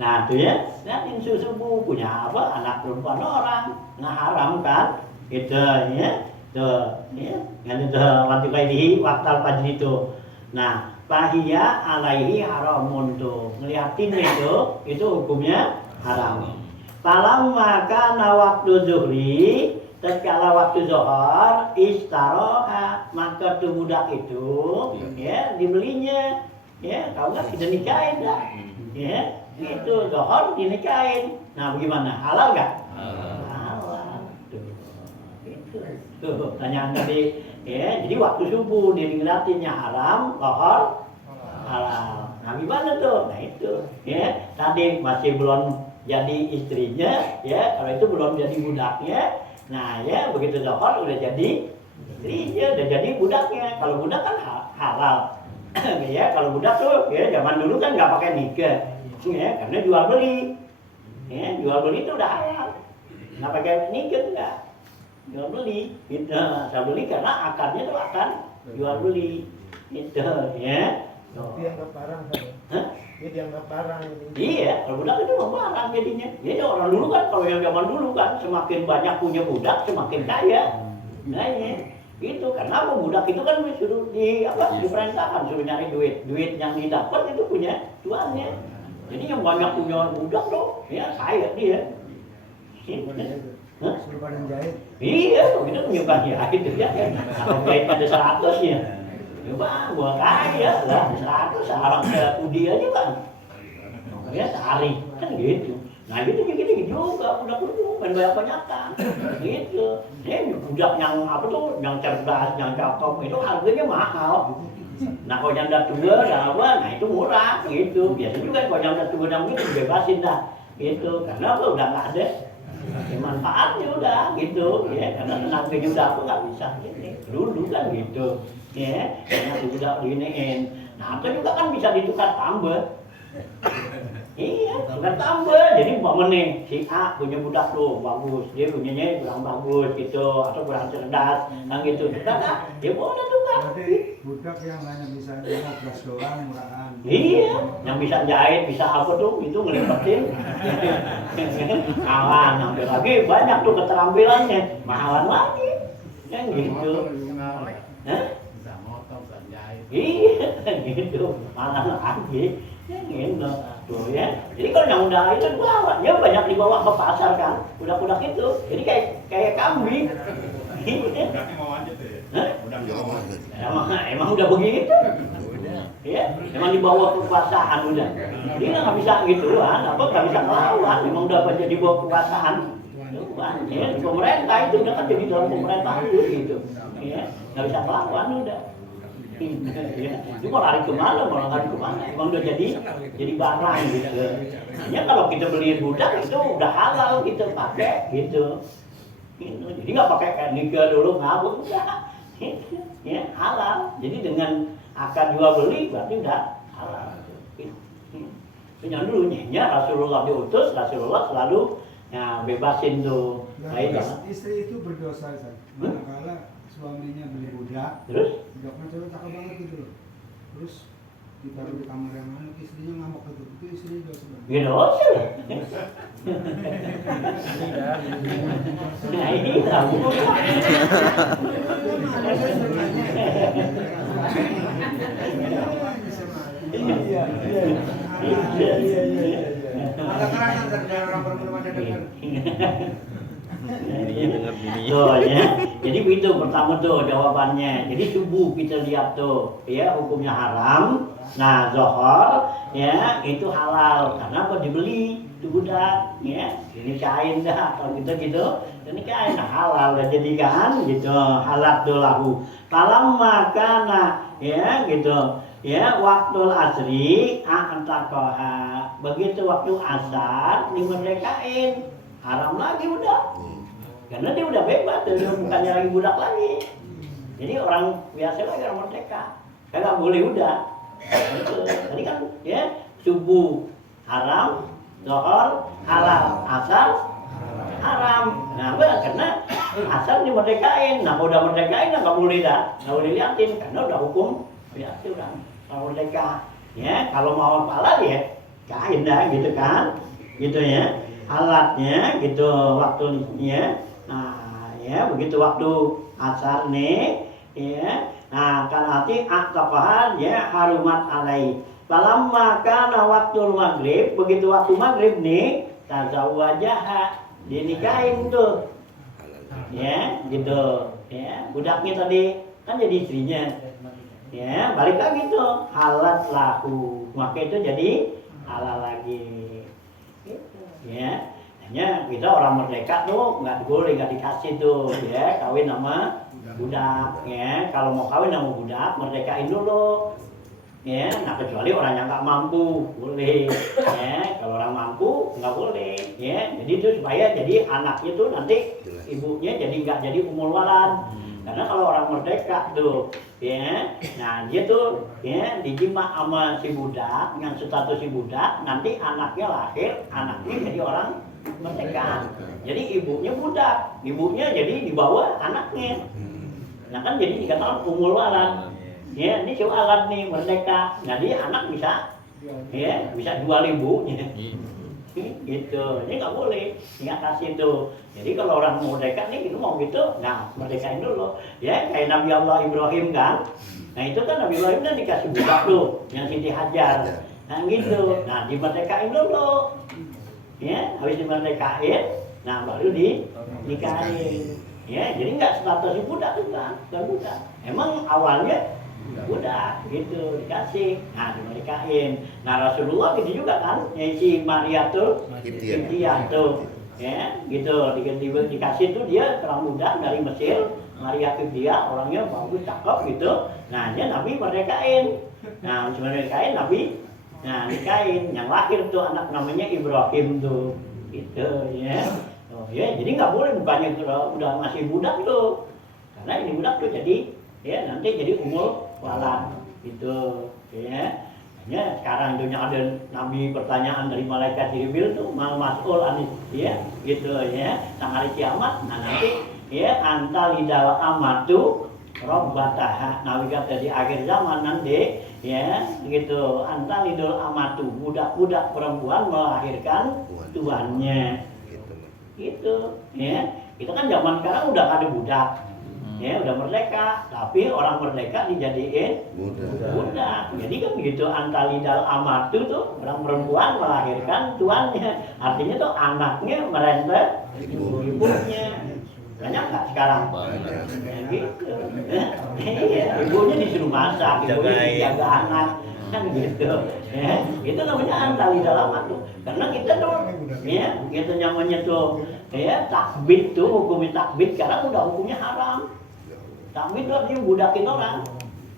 Nah tuh ya, nanti subuh punya apa? Anak perempuan orang, nah haram kan? Gitu ya, tuh ya, yang itu waktu kayak waktu pagi itu. Nah, fahiya alaihi haramun tuh, ngeliatin itu hukumnya haram. Falam maka waktu zuhri, tatkala waktu zuhur istaroha, maka tuh budak itu ya dibelinya. Ya, kau nggak kita nikahin dah, ya, itu zuhur dinikahin. Nah, bagaimana? Halal nggak? Halal. Tuh, tanyaan tadi, ya, jadi waktu subuh dia ngeliatinnya haram, zuhur halal. Nah, gimana tuh? Nah itu, ya, tadi masih belum jadi istrinya, ya, kalau itu belum jadi budaknya. Nah, ya, begitu zuhur udah jadi istrinya, udah jadi budaknya. Kalau budak kan halal. Ya kalau budak tuh ya zaman dulu kan nggak pakai nikah ya karena jual beli ya jual beli itu udah halal nggak pakai nikah enggak jual beli gitu saya beli karena akarnya tuh akan jual beli itu ya Dia dianggap barang kan? Dia dianggap barang ini. Iya kalau budak itu mau barang jadinya ya orang dulu kan kalau yang zaman dulu kan semakin banyak punya budak semakin kaya nah ya itu karena budak itu kan disuruh diperintahkan suruh nyari duit yang didapat itu punya tuannya jadi yang banyak punya budak tuh ya kaya dia Suruh badan jahit. iya kita punya jahit itu ya kalau jahit pada 100 ya coba gua kaya lah 100 seorang ke Udi aja kan ya sehari kan gitu nah gitu juga budak-budak main banyak-banyakan gitu ya budak yang apa tuh yang cerdas yang cakep itu harganya mahal nah kalau yang udah tua nah itu murah gitu biasa juga kalau yang udah tua dan gitu bebasin dah gitu karena apa udah nggak ada manfaatnya udah gitu ya karena tenaganya udah apa nggak bisa ini dulu kan gitu ya karena udah diiniin nah itu juga kan bisa ditukar tambah. Iya, bukan tambah. Jadi umpama nih si A punya budak tuh bagus, dia punyanya kurang bagus gitu atau kurang cerdas, nah gitu. Nah, dia boleh tukar. Berarti budak yang hanya bisa ngobras doang murahan. Iya, yang bisa jahit, bisa apa tuh itu ngelipetin. Kawan, hampir lagi banyak tuh keterampilannya, mahalan lagi. Yang gitu. Hah? Bisa motong, bisa jahit. Iya, gitu. Mahalan lagi. Gitu tuh ya jadi kalau yang udah itu bawa ya banyak dibawa ke pasar kan budak-budak itu jadi kayak kambing Budaknya mau aja tuh ya. Budaknya mau aja. emang udah begitu ya emang dibawa kekuasaan udah dia nggak bisa gituan apa nggak bisa ngelawan emang udah jadi bawa kekuasaan Ya, di pemerintah itu udah kan jadi dalam pemerintah gitu. Ya, nggak bisa kelakuan udah. Ya, itu mau lari kemana, emang udah jadi barang gitu. Hanya kalau kita beli budak itu udah halal kita pakai gitu. Jadi nggak pakai kayak nikah dulu ngabuk enggak. Ya, halal. Jadi dengan akad jual beli berarti udah halal. Yang dulu Rasulullah diutus, Rasulullah selalu ya bebasin tuh. Istri itu berdosa, manakala suaminya beli budak, terus budaknya cewek cakep banget gitu loh. Terus ditaruh di kamar yang mana, istrinya ngamuk gitu. Itu istrinya dosa banget. Ya dosa. Nah ini tahu. Ada kerangan dari orang berminum ada dengar. Tuh ya. Jadi itu pertama tuh jawabannya. Jadi subuh kita lihat tuh ya hukumnya haram. Nah zohor ya itu halal karena apa dibeli itu budak ya dinikahin dah kalau gitu dinikahin nah, halal lah jadi kan gitu halal tuh lahu kalam makana ya gitu ya waktu asri antaqaha begitu waktu asar dimerdekain haram lagi udah karena dia udah bebas dan bukannya lagi budak lagi jadi orang biasa lagi orang merdeka kagak boleh udah gitu. Tadi kan ya subuh haram zuhur halal asar haram nah karena asar dimerdekain nah udah merdekain nggak boleh dah nggak boleh liatin karena udah hukum ya itu kan kalau merdeka ya kalau mau halal ya kain dah gitu kan gitu ya alatnya gitu waktunya nah ya begitu waktu asar nih ya nah kan arti aqtaqahan ya harumat alai falamma kana waktu maghrib begitu waktu maghrib nih tazawwajaha dinikahin tuh ya gitu ya budaknya tadi kan jadi istrinya ya balik lagi tuh halat lahu maka itu jadi halal lagi ya hanya kita orang merdeka tuh nggak boleh nggak dikasih tuh ya kawin sama budak ya kalau mau kawin sama budak merdekain dulu ya nah kecuali orang yang nggak mampu boleh ya kalau orang mampu nggak boleh ya jadi itu supaya jadi anaknya tuh nanti ibunya jadi nggak jadi umul walad karena kalau orang merdeka tuh ya nah dia tuh ya dijima sama si budak dengan status si budak nanti anaknya lahir anaknya jadi orang merdeka jadi ibunya budak ibunya jadi di bawah anaknya nah kan jadi dikatakan umul walad ya ini si walad nih merdeka nah dia anak bisa ya bisa jual ibunya gitu ini nggak boleh nggak kasih tuh jadi kalau orang merdeka nih itu mau gitu nah merdekain dulu ya kayak Nabi Allah Ibrahim kan nah itu kan Nabi Ibrahim kan dikasih budak tuh yang Siti Hajar nah gitu nah dimerdekain dulu ya habis dimerdekain nah baru dinikahin ya jadi nggak status budak tuh kan nggak budak emang awalnya budak gitu dikasih nah dimerdekain nah Rasulullah gitu juga kan ya si Maria tuh Intia tuh ya gitu dikasih tuh dia orang budak dari Mesir Maria Intia orangnya bagus cakep gitu nah dia Nabi merdekain nah merdekain Nabi nah nikahin yang lahir tuh anak namanya Ibrahim tuh gitu ya oh ya jadi nggak boleh bukannya udah masih budak tuh karena ini budak tuh jadi ya nanti jadi umur walad gitu ya hanya sekarang itu ada Nabi pertanyaan dari malaikat Jibril tuh mal mas'ul anis ya gitu ya sang hari kiamat nah nanti ya anta lidal amatu robbataha nabi kata di akhir zaman nanti ya gitu anta lidul amatu budak-budak perempuan melahirkan tuannya gitu ya itu kan zaman sekarang udah ada budak ya udah merdeka tapi orang merdeka dijadiin budak jadi kan begitu antalidal amatu tuh orang perempuan melahirkan tuannya artinya tuh anaknya merentah ibunya banyak nggak sekarang ya, gitu iya ibunya disuruh masak ibunya jaga anak kan gitu. Ya, itu namanya tali dalam tuh. Karena kita tuh, ya, gitu namanya tuh, ya takbid tuh hukumnya takbid. Sekarang udah hukumnya haram. Takbid tuh artinya budakin orang.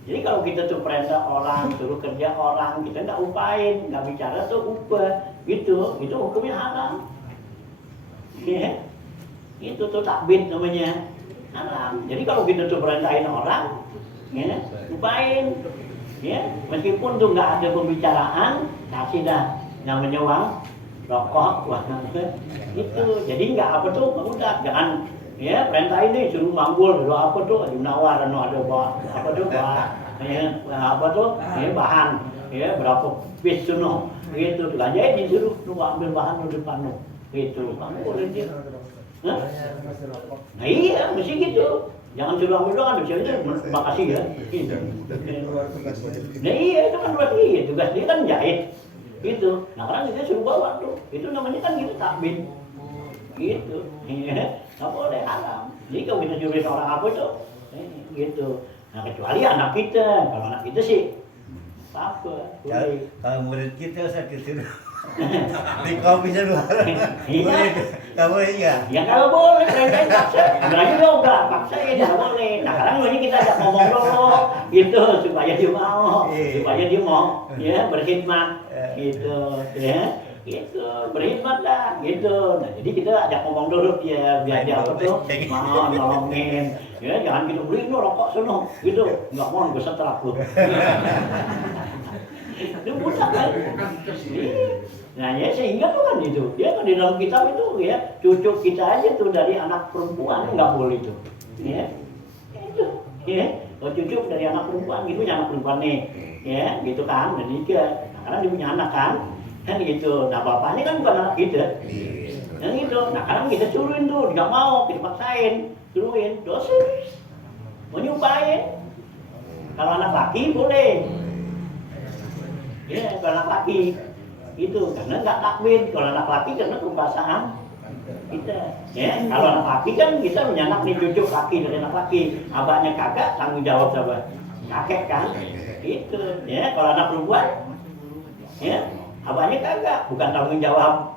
Jadi kalau kita tuh perintah orang, suruh kerja orang, kita nggak upain, nggak bicara tuh upah, gitu, itu hukumnya haram. Ya, itu tuh takbid namanya haram. Jadi kalau kita tuh perintahin orang, ya, upain, ya, meskipun tuh nggak ada pembicaraan, kasih dah namanya uang rokok, uang itu. Jadi nggak apa tuh, udah jangan. Ya, perintah ini suruh manggul dulu apa tuh, ada nawar, ada bawa apa tuh, ya, apa tuh, ya, bahan, ya, berapa piece tuh, gitu, aja disuruh tuh ambil bahan di depan, gitu, kamu boleh dia, nah iya, mesti gitu, jangan suruh ambil doang, biasanya makasih ya, gitu. Nah iya, itu kan berarti iya, tugas dia kan jahit, gitu, nah karena dia suruh bawa tuh, itu namanya kan gitu takbid. Gitu, ya, nggak boleh haram. Jadi kalau kita nyuruhin orang apa itu, gitu. Nah kecuali anak kita, kalau anak kita sih, apa? Kalau murid kita sakit itu, di kopi luar, nggak boleh ya? Ya kalau boleh, perintahnya paksa. Berarti juga paksa ya nggak boleh. Nah sekarang ini kita ada ngomong dulu, gitu, supaya dia mau, ya berkhidmat, gitu, ya. Gitu, berkhidmat lah, gitu. Nah, jadi kita ajak ngomong dulu ya, biar dia apa tuh, mau nolongin. Ya, jangan kita beli lu rokok sono, gitu. Enggak mau, gue setelah lu. Itu buta kan? Nah, ya sehingga tuh kan itu. Dia kan di dalam kitab itu ya, cucu kita aja tuh dari anak perempuan nggak boleh tuh. Ya, itu. Ya, kalau cucu dari anak perempuan gitu, anak perempuan nih, ya, gitu kan, dan nikah. Nah, karena dia punya anak kan. Kan gitu, nah bapaknya kan bukan anak kita, kan gitu, nah kadang kita suruhin tuh, nggak mau, kita paksain, suruhin, dosa, mau nyumpain, kalau anak laki boleh, ya kalau anak laki, itu karena nggak takbir, kalau anak laki karena kebiasaan kita, ya kalau anak laki kan kita punya anak nih cucu laki dari anak laki, abahnya kagak tanggung jawab sama kakek kan, itu, ya kalau anak perempuan, ya. Abahnya kagak, bukan tanggung jawab.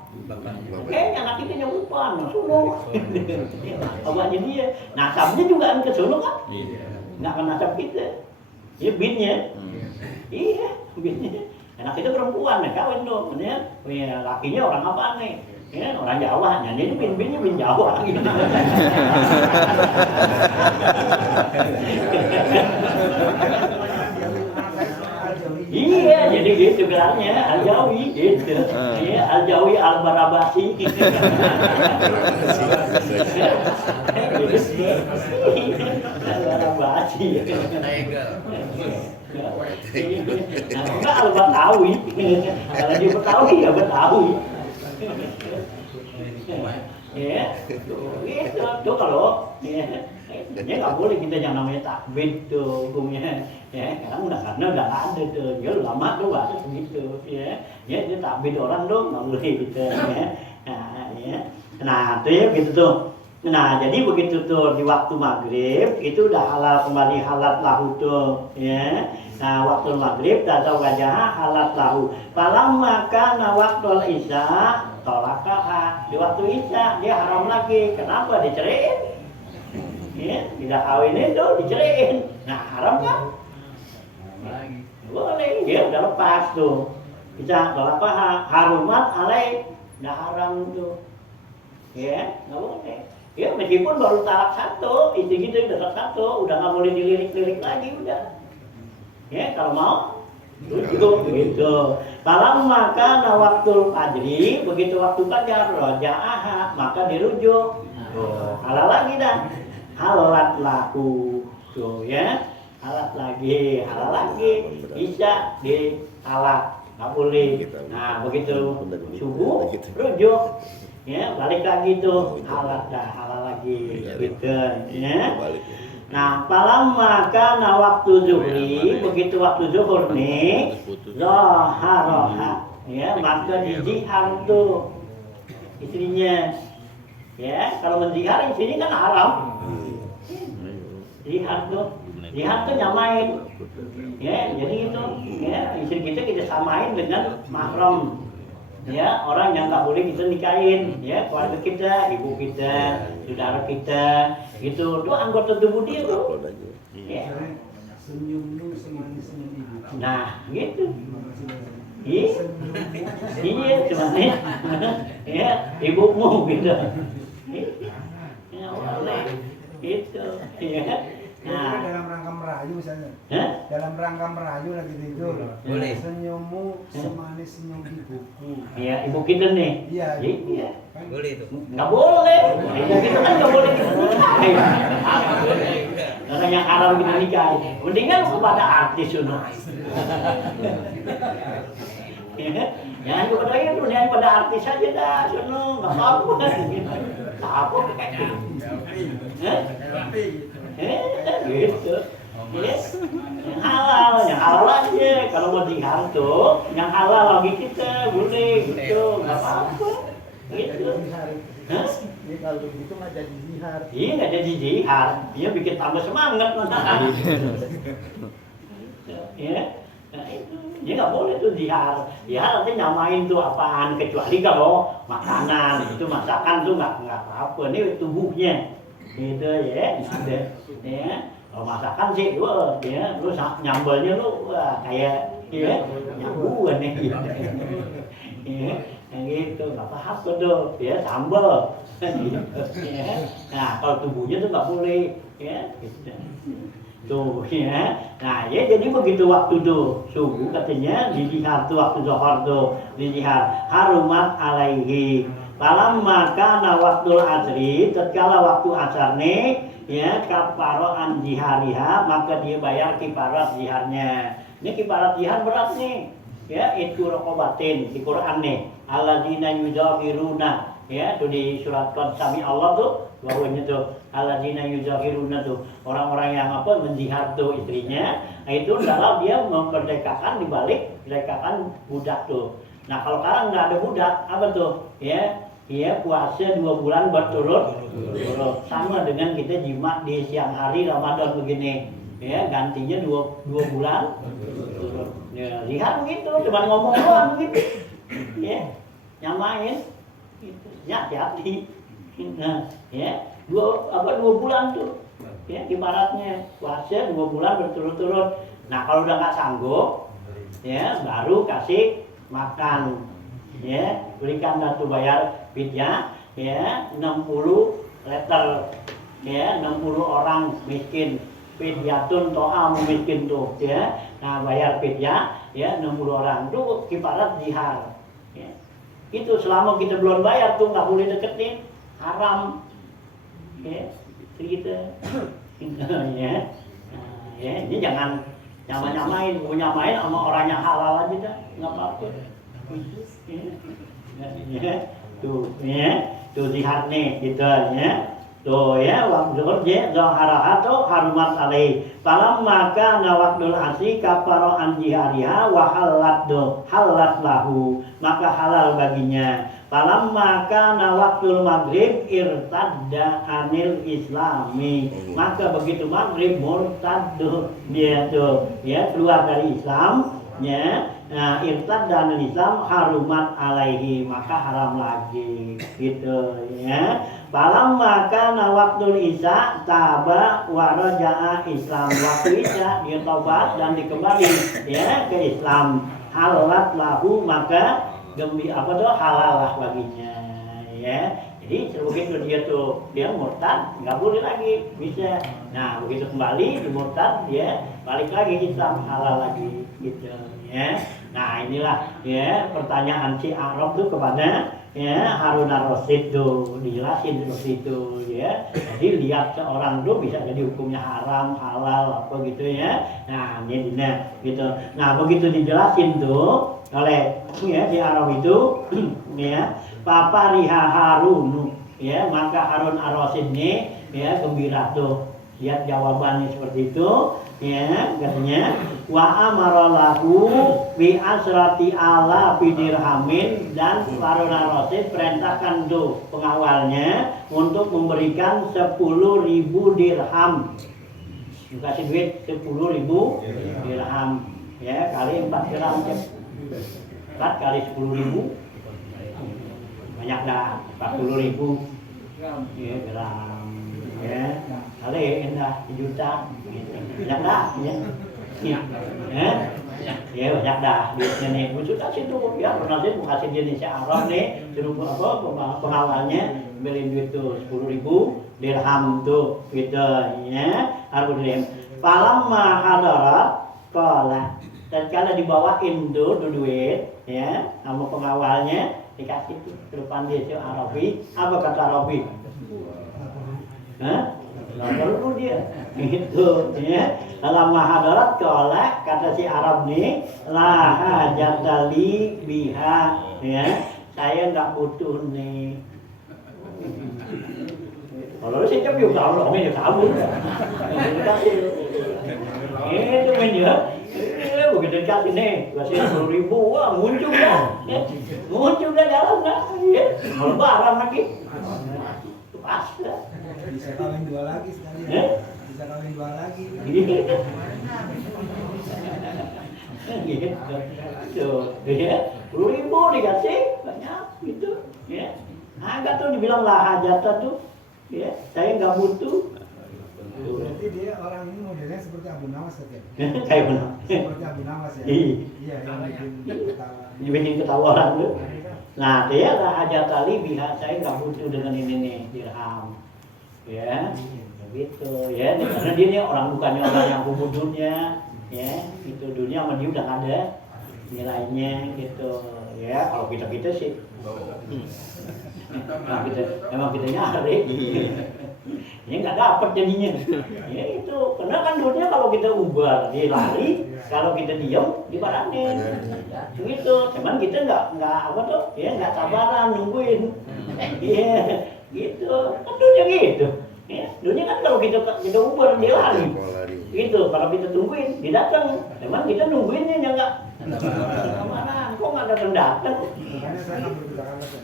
Anak kita yang lupa, suruh. Abahnya dia. Nasabnya juga kan ke sono kan? Nggak kan nasab kita. Ya binnya. Iya, binnya. Anak kita perempuan, ya kawin dong. Ya, lakinya orang apa nih? Ya, orang Jawa, nyanyi itu bin-binnya bin Jawa gitu. Iya, jadi gitu gelarnya Al-Jawi gitu. Iya, Al-Jawi Al-Barabasi. Al-Barabasi. Enggak Al-Batawi. Kalau dia Betawi ya Betawi. Ya, itu tuh kalau ya nggak boleh kita yang namanya takbir tuh hukumnya ya karena udah ada tuh ya lama tuh nggak ada begitu ya dia takbir orang dong nggak boleh gitu ya nah tuh ya gitu tuh nah jadi begitu tuh di waktu maghrib itu udah halal kembali halat lahu tuh ya nah waktu maghrib tata wajah halat lahu falamma kana waktul isya tolakah di waktu isya dia haram lagi kenapa diceraiin ya tidak kawinin tuh diceraiin nah haram kan boleh ya udah lepas tuh bisa tolakah harumat alai udah haram tuh ya nggak boleh ya meskipun baru talak satu istri gitu udah talak satu udah nggak boleh dilirik-lirik lagi udah ya kalau mau itu begitu. Kalau maka waktu fajri begitu waktu fajar roja'aha maka dirujuk. Halal lagi dah. Halat laku. Tuh ya. Halat lagi, halal lagi. Isya di halal. Enggak boleh. Nah, begitu subuh rujuk. Ya, balik lagi tuh. Halal dah, halal lagi. Gitu ya. Nah, palam maka waktu zuhri, begitu waktu zuhur nih, zoharoha, ya maka dijihar tuh istrinya, ya kalau menjihar istrinya kan haram, jihar tuh, Lihat tuh nyamain. Ya, jadi itu ya istri kita samain dengan mahram. Ya, orang yang nggak boleh kita nikahin, ya keluarga kita, ibu kita, saudara kita, gitu. Itu anggota tubuh dia tuh. Ya. Senyummu semanisnya ibu. Nah, gitu. Makasih banyak. Iya, cuman ya ibumu gitu. Ya boleh, gitu. Ya. Nah, Nah, dalam rangka merayu misalnya. hah? Dalam rangka merayu lagi tidur. Boleh. Senyummu semanis senyum ibuku. Ya ibu kita nih. Iya. Iya. Kan? Boleh itu. Nggak boleh. Ya kita kan nggak boleh kita nikahin. Orang yang haram kita nikahin. Mendingan kepada artis suno. Jangan kepada itu, jangan pada artis aja dah, suno nggak apa-apa. Apa? Gitu. Yes. Yang halal aja. Kalau mau dihar tuh, yang halal lagi kita boleh gitu, nggak apa-apa. Gitu. Hah? Ini kalau begitu nggak jadi zihar. Iya nggak jadi jihad, dia bikin tambah semangat mana. Ya, nah itu dia nggak boleh tuh jihad. Jihad nanti nyamain tuh apaan, kecuali kalau makanan itu masakan tuh nggak apa-apa. Ini tubuhnya, gitu ya. Ada, ya. Kalau masakan sih, wah, ya, lu nyambalnya lu wah, kayak, ya, nyambuan nih. Gitu. Ya. Yang gitu, nggak apa-apa tuh, ya sambal, gitu, ya. Nah kalau tubuhnya tuh nggak boleh, ya, gitu. Tuh, ya. Nah ya jadi begitu waktu tuh subuh katanya dilihat tuh waktu zuhur tuh dilihat harumat alaihi. Falamma kana waktul asri, tatkala waktu asar nih, ya kafaro an jihariha, maka dia bayar kifarat jiharnya. Ini kifarat jihar berat nih. Ya itu rokobatin di Quran nih alladzina yuzahiruna ya tuh di surat Qad-Sami Allah tuh bawahnya tuh alladzina yuzahiruna tuh orang-orang yang apa menjihad tuh istrinya. Nah itu adalah dia memperdekakan dibalik merdekakan budak tuh. Nah kalau sekarang nggak ada budak apa tuh ya puasa 2 bulan berturut-turut sama dengan kita jima di siang hari Ramadan begini. Ya gantinya 2 bulan ya lihat begitu cuma ngomong doang begitu ya nyamain gitu ya hati-hati. Nah ya 2 bulan tuh ya ibaratnya puasa 2 bulan berturut-turut. Nah kalau udah nggak sanggup ya baru kasih makan ya berikan datu bayar fidyah ya 60 liter ya 60 orang miskin fidyatun to'am miskin tuh ya. Nah bayar fidyah ya 60 orang itu kifarat jihar ya. Itu selama kita belum bayar tuh nggak boleh deketin, haram ya gitu ya. Nah, ya ini jangan nyamain sama orang yang halal aja dah nggak apa-apa ya. Tuh jihar nih gitu ya. Tuh ya waktu kerja zaharaha tuh harumat alaih. Falamma kana waqtul asri kafara an jihariha wa halat lahu, maka halal baginya. Falamma kana waqtul maghrib irtadda anil islami, maka begitu maghrib murtad dia tuh ya keluar dari Islam ya. Nah irtad dan Islam harumat alaihi, maka haram lagi gitu ya. Falamma kana waktul isya taba wa raja'a Islam, waktu isya dia taubat dan dikembali ya ke Islam. Halat lahu, maka halal lah baginya ya. Jadi begitu dia murtad nggak boleh lagi bisa. Nah begitu kembali di murtad dia balik lagi Islam, halal lagi gitu ya. Nah inilah ya pertanyaan si Arab tuh kepada ya Harun ar-Rasyid tuh dijelasin seperti itu ya. Jadi lihat seorang tuh bisa jadi hukumnya haram, halal apa gitu ya. Nah jadinya gitu. Nah begitu dijelasin tuh oleh ya si Arab itu ya Papa Riha Harun ya, maka Harun ar-Rasyid ini ya gembira tuh lihat jawabannya seperti itu ya. Katanya wa amara lahu bi asrati ala dirhamin, dan Harun ar-Rasyid perintahkan tuh pengawalnya untuk memberikan 10.000 dirham dikasih duit 10.000 dirham ya kali 4 gram 4 kali 10.000 banyak dah 40.000 ya gram ya kali indah 1 juta gitu. Banyak dah ya ya banyak dah duitnya nih khusus kasih tuh ya Ronaldinho mau kasih di Indonesia Arab nih suruh apa pengawalnya beli duit tuh 10.000 dirham tuh gitu ya harus dirham falamma hadarat qala dan kalau dibawain tuh duit ya sama pengawalnya dikasih tuh ke depan dia si Arabi apa kata Arabi nggak perlu dia gitu ya falamma hadarat qala kata si Arab nih la hajatali biha ya saya nggak butuh nih. Kalau lu sikap yuk tahu ini kabur. Itu menja. Begitu dikasih nih, kasih 10.000, wah muncul dah. Muncul dah jalan dah. Kalau barang lagi. Pas dah. Bisa kawin 2 lagi sekali. Bisa kawin 2 lagi. Gitu. Ya. 10.000 dikasih banyak gitu. Ya. Agak tuh dibilang lah hajat tuh. Ya, saya nggak butuh. Berarti dia orang ini modelnya seperti Abu Nawas saja. Kayak benar. Seperti Abu Nawas ya. Iya, yang bikin ketawa. dibikin ketawa orang tuh. Nah, dia lah hajat tali biha saya nggak butuh dengan ini nih dirham. Ya, begitu ya. Karena dia nih orang bukannya orang yang kubur dunia, ya. Itu dunia sama dia udah ada nilainya gitu. Ya, kalau kita sih. Emang kita nyari. Ini nggak dapat jadinya. Ya itu, karena kan dunia kalau kita ubah dia lari, kalau kita diam dibaranin. Gitu. Cuman kita nggak apa tuh, ya nggak sabaran nungguin. Iya, gitu. Kan dunia gitu. Ya, dunia kan kalau kita ubah dia lari. Gitu. Kalau kita tungguin dia datang. Cuman kita nungguinnya nggak. Mana? Kok nggak datang? Makanya saya kabur ke Jakarta.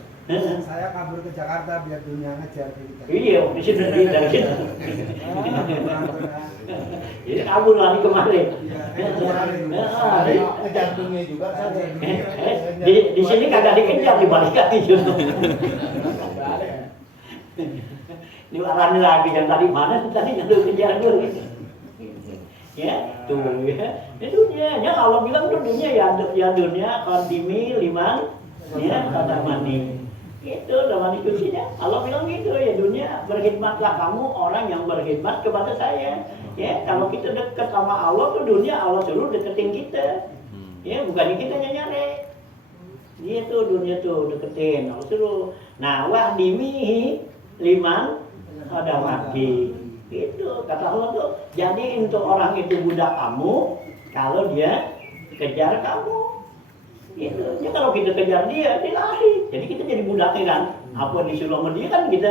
Saya kabur ke Jakarta biar dunia ngejar kita. Iya, di situ dari situ. Jadi kabur lagi kemarin. Jantungnya juga saja. Di sini kagak dikejar, dibalik lagi justru. Diwarani lagi yang tadi mana? Tadi yang kejar dulu. Ya, tuh ya. Ya dunianya Allah bilang tuh dunia ya dunia kondimi liman ya kata mani. Itu dalam diskusinya Allah bilang gitu ya dunia berkhidmatlah kamu orang yang berkhidmat kepada saya. Ya, kalau kita dekat sama Allah tuh dunia Allah suruh deketin kita. Ya, bukannya kita nyari. Dia tuh dunia tuh deketin Allah suruh. Nah, wahdimihi liman ada mati. Itu kata Allah tuh jadi untuk orang itu budak kamu kalau dia kejar kamu itu ya kalau kita kejar dia lari jadi kita jadi budaknya kan apa disuruh sama dia kan kita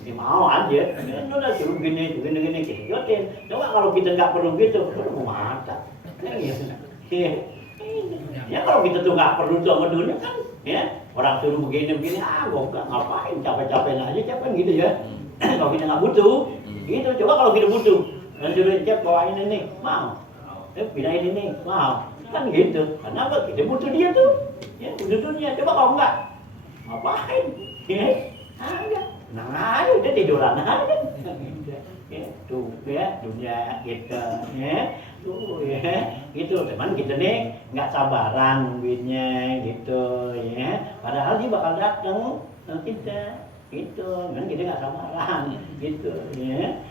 ya mau aja ya udah suruh gini kita ikutin coba kalau kita nggak perlu gitu mau mata ya kalau kita tuh nggak perlu tuh sama dunia kan ya orang suruh begini gua ngapain capek-capek aja capek gitu ya kalau kita nggak butuh gitu coba kalau kita butuh dan suruh cek bawain ini mau pindahin ini mau kan gitu karena apa kita butuh dia tuh ya butuh dunia coba kalau enggak ngapain ya enggak nah udah tiduran aja ya tuh ya dunia gitu ya tuh ya gitu teman kita nih nggak sabaran nungguinnya gitu ya padahal dia bakal datang ke kita gitu kan kita nggak sabaran gitu ya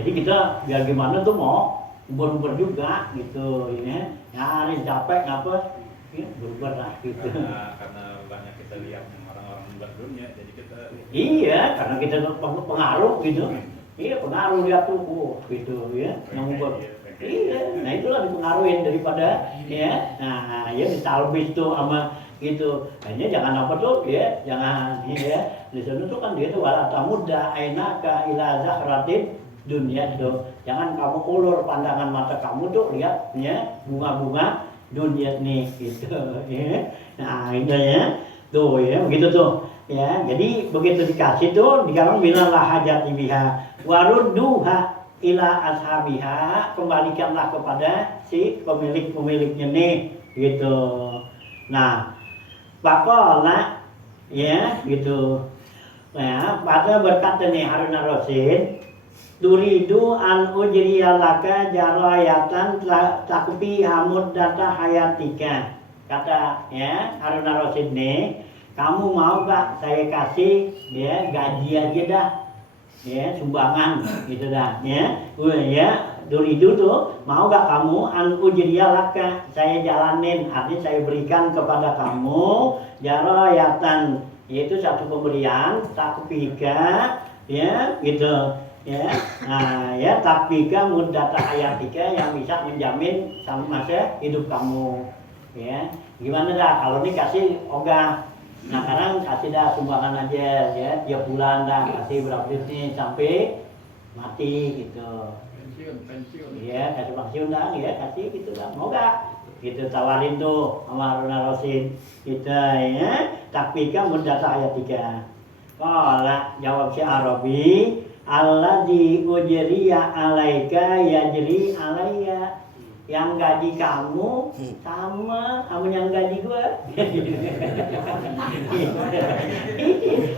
jadi kita biar gimana tuh mau ubur-ubur juga gitu ya nyari capek ngapa ya berubah lah gitu karena banyak kita lihat orang-orang berdunia jadi kita iya karena kita pengaruh gitu iya pengaruh dia tuh gitu ya yang ubah iya nah itulah dipengaruhin daripada ya nah ya ditalbis tuh sama gitu hanya jangan apa tuh ya jangan ya di sana tuh kan dia tuh wala tamudda ainaka ila zahratin dunia tuh jangan kamu ulur pandangan mata kamu tuh lihatnya bunga-bunga dunia nih gitu ya nah itu ya tuh ya begitu tuh ya jadi begitu dikasih tuh dikatakan bilang lah hajat biha warudduha ila ashabiha, kembalikanlah kepada si pemiliknya nih gitu. Nah, Pakola ya gitu. Nah, pada berkata nih Harun ar-Rasyid, turidu an ujriyalaka jarayatan takfi hamud data hayatika. Kata ya Harun ar-Rasyid nih, kamu mau gak saya kasih ya gaji aja dah, ya sumbangan gitu dah ya. Ya turidu tuh mau gak kamu an ujriyalaka, saya jalanin, artinya saya berikan kepada kamu jarayatan, yaitu satu pemberian takfika ya gitu ya. Nah ya takfika muddata hayatika, yang bisa menjamin sama masa hidup kamu ya. Gimana dah kalau ini kasih ogah, nah sekarang kasih dah sumbangan aja ya, tiap bulan dah kasih berapa duit nih sampai mati gitu pensiun ya, kasih pensiun dah ya, kasih gitu dah, mau gak gitu, tawarin tuh sama Harun ar-Rasyid kita ya. Takfika muddata hayatika. Qala, jawab si Arabi, alladzi ujriya alaika yajri alayya, yang gaji kamu sama yang gaji gua.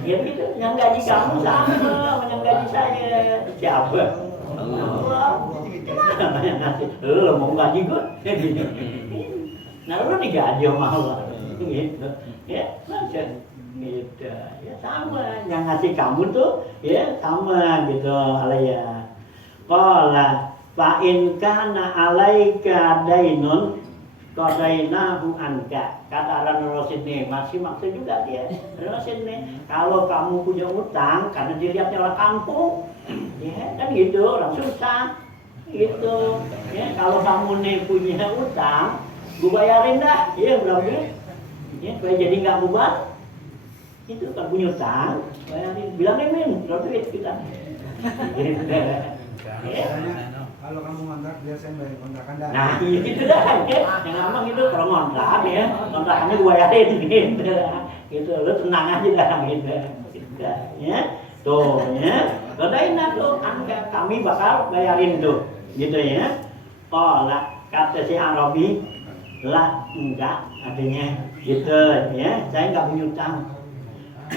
Ya gitu, yang gaji kamu sama yang gaji saya. Siapa? Allah. Yang ngasih, lu mau gaji gua? Nah lu digaji sama Allah gitu ya, macam gitu ya, sama yang ngasih kamu tuh ya sama gitu alaya. Qala fa in kana alaika dainun qadainahu anka. Kata Harun ar-Rasyid nih, masih maksud juga dia Rasyid nih, kalau kamu punya utang karena dilihatnya orang kampung ya kan gitu, orang susah gitu ya. Kalau kamu nih punya utang, gue bayarin dah ya berapa duit ya, supaya jadi nggak beban itu. Kan punya utang bayarin, bilangin min berapa duit kita gitu ya. Kalau kamu ngontrak biar saya bayar kontrakan dah. Nah gitu dah ya, yang ngomong itu kalau ngontrak ya, kontrakannya gue bayarin gitu gitu, lu tenang aja dah gitu ya. Tuh ya, godain dah tuh, angga kami bakal bayarin tuh gitu ya. Oh lah, kata si Arabi, lah enggak, artinya gitu ya, saya enggak punya utang.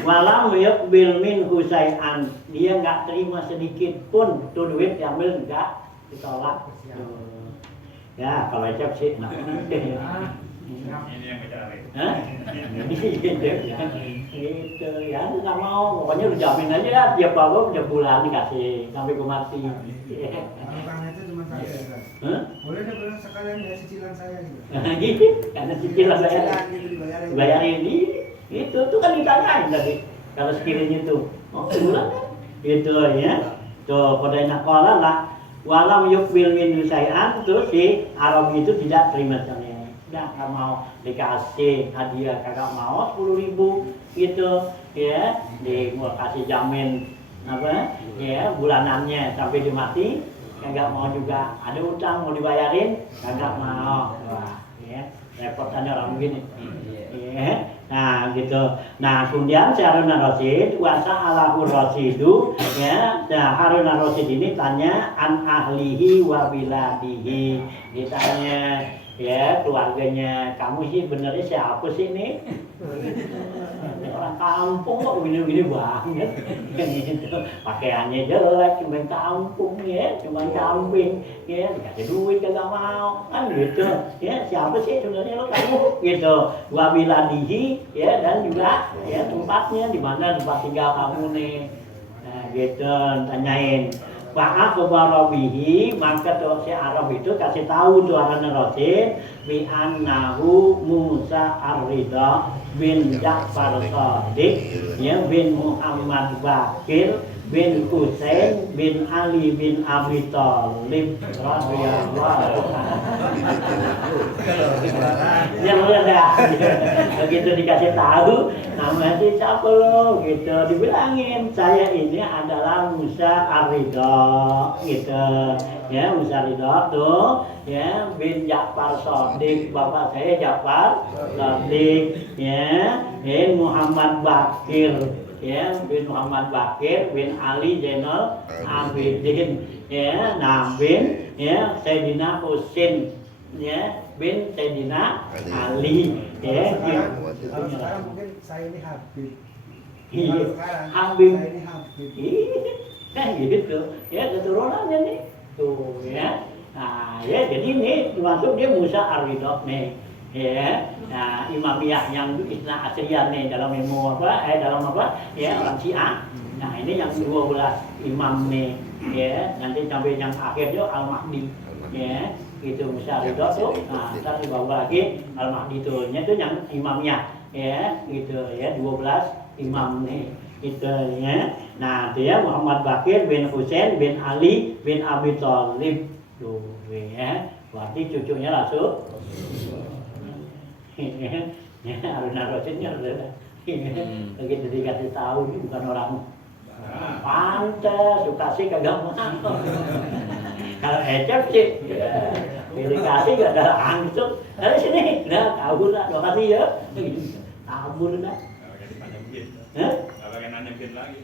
Walam yuqbil min husai'an, dia enggak terima sedikit pun tuh duit diambil, enggak, ditolak. Ya kalau ecap sih nah Ini yang bicara itu. hah? Gitu ya, nggak mau, pokoknya udah jamin aja tiap bulan dikasih sampai gue mati. Kalau Kang itu cuma saya ya. Hah? Boleh deh bilang sekalian ya cicilan saya gitu. Gitu, karena cicilan saya gitu dibayarin. bayarin itu tuh kan ditanyain tadi kalau sekiranya tuh mau sebulan kan gitu ya. Tuh pada nakola lah walam yukbil min husai'an, terus si Arabi itu tidak terima sekali. Udah nggak mau dikasih hadiah, kagak mau 10.000 gitu ya, mau kasih jamin apa ya bulanannya sampai dia mati, kagak mau juga. Ada utang mau dibayarin, kagak mau. Wah ya repotannya orang begini ya. Nah gitu. Nah kemudian si Harun ar-Rasyid wasa alahur Rasyidu ya. Nah Harun ar-Rasyid ini tanya an ahlihi wa biladihi, ditanya ya keluarganya, kamu sih benernya siapa sih nih? Orang kampung kok begini-begini banget gitu. Pakaiannya jelek, cuma kampung ya, cuma camping ya, dikasih duit kagak mau kan gitu ya. Siapa sih sebenarnya lo kamu gitu, wabiladihi ya, dan juga ya tempatnya di mana tempat tinggal kamu nih. Nah gitu tanyain. Pak Akhbarabihi, maka tuh si Arab itu kasih tahu tuh Harun ar-Rasyid bi annahu Musa ar-Ridha bin Ja'far Shadiq ya bin Muhammad Bakir bin Husain bin Ali bin Abi Thalib radhiyallahu yang ada begitu dikasih tahu nama siapa lo gitu, dibilangin saya ini adalah Musa ar-Ridha gitu ya. Musa ar-Ridha tuh ya bin Ja'far Shadiq, bapak saya Ja'far Shadiq ya, Muhammad Bakir ya bin Muhammad Bakir bin Ali Zainal Abidin ya nah bin ya Sayyidina Husain ya bin Sayyidina Ali ya Kalau sekarang mungkin saya ini Habib. Iya, Kalau sekarang Habib. saya ini Habib. Kan gitu ya keturunannya nih tuh ya nah ya jadi ini termasuk dia Musa Ar-Ridho nih ya nah Imamiyah yang Isna Asriyah nih dalam ilmu dalam ya orang Syiah nah ini yang 12 imam nih ya nanti sampai yang akhirnya Al-Mahdi ya gitu Musa Ar-Ridho tuh nah ntar dibawa lagi Al-Mahdi tuh itu yang Imamiyah ya gitu ya 12 imam nih itu ya. Nah, dia Muhammad Bakir bin Husain bin Ali bin Abi Thalib. Tuh ya. Berarti cucunya Rasul. Ya, Harun Rasidnya begitu dikasih tahu dia bukan orang pantas, suka sih kagak mau. Kalau Ecep sih, dikasih gak ada angin. Dari sini, udah kabur lah, makasih ya. Kabur dah.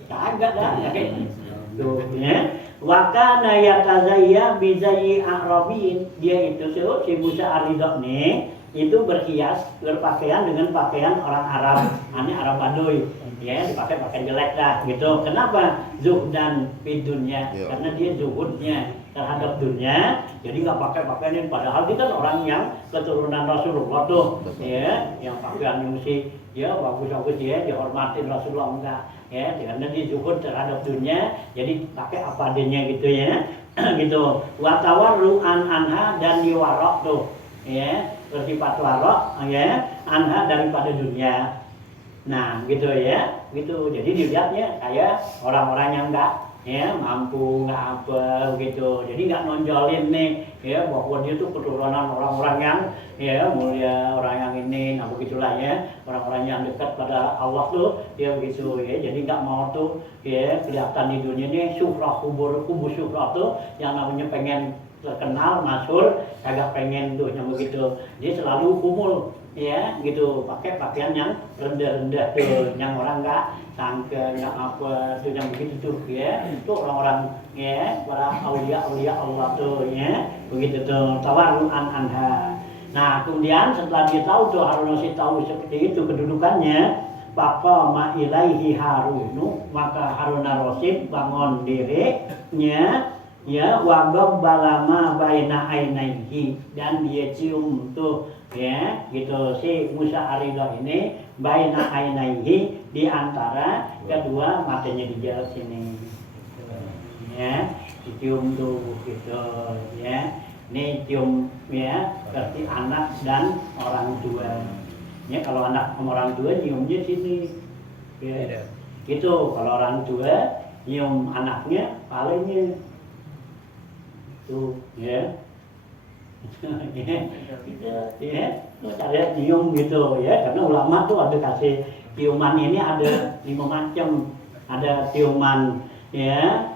Kagak dah, kayak tuh ya. Wakana yatazayya bizayyi a'rabin. Dia itu si Musa Ar-Ridho nih itu berpakaian dengan pakaian orang Arab, aneh Arab Baduy. Ya, dipakai pakaian jelek dah gitu. Kenapa? Zuhdan fi dunya. Karena dia zuhudnya terhadap dunia, jadi nggak pakai pakaian. Padahal dia kan orang yang keturunan Rasulullah tuh, ya, yang pakaian mesti ya bagus-bagus ya, dihormatin Rasulullah enggak, ya, karena dia zuhud terhadap dunia, jadi pakai apa adanya gitu ya, gitu. Watawarru anha dan diwarok tuh, ya, bersifat warok, ya, anha daripada dunia. Nah, gitu ya, gitu. Jadi dilihatnya kayak orang-orang yang enggak ya mampu nggak apa gitu, jadi nggak nonjolin nih ya bahwa dia tuh keturunan orang-orang yang ya mulia, orang yang ini, nah begitulah ya, orang-orang yang dekat pada Allah tuh ya begitu ya, jadi nggak mau tuh ya kelihatan di dunia ini syuhrah kubur syuhrah tuh yang namanya pengen terkenal masyhur, kagak pengen tuh yang begitu, dia selalu kumul ya gitu, pakai pakaian yang rendah-rendah tuh, yang orang nggak sangka yang apa tuh yang begitu tuh ya, itu orang-orang ya para aulia Allah tuh ya begitu tuh, tawarruan anha. Nah kemudian setelah dia tahu tuh Harun Rasid tahu seperti itu kedudukannya, faqama ilaihi Harunu, maka Harun Rasid bangun dirinya ya wagab balama baina ainaihi, dan dia cium tuh ya gitu si Musa Ar-Ridho ini baina ainaihi, di antara kedua matanya di jalan sini ya, dicium tuh gitu ya. Ini cium ya berarti anak dan orang tua ya, kalau anak sama orang tua nyiumnya sini ya gitu, kalau orang tua nyium anaknya palingnya tuh ya. Ya, cari cium gitu ya, karena ulama tuh ada kasih ciuman ini ada 5 macam, ada ciuman ya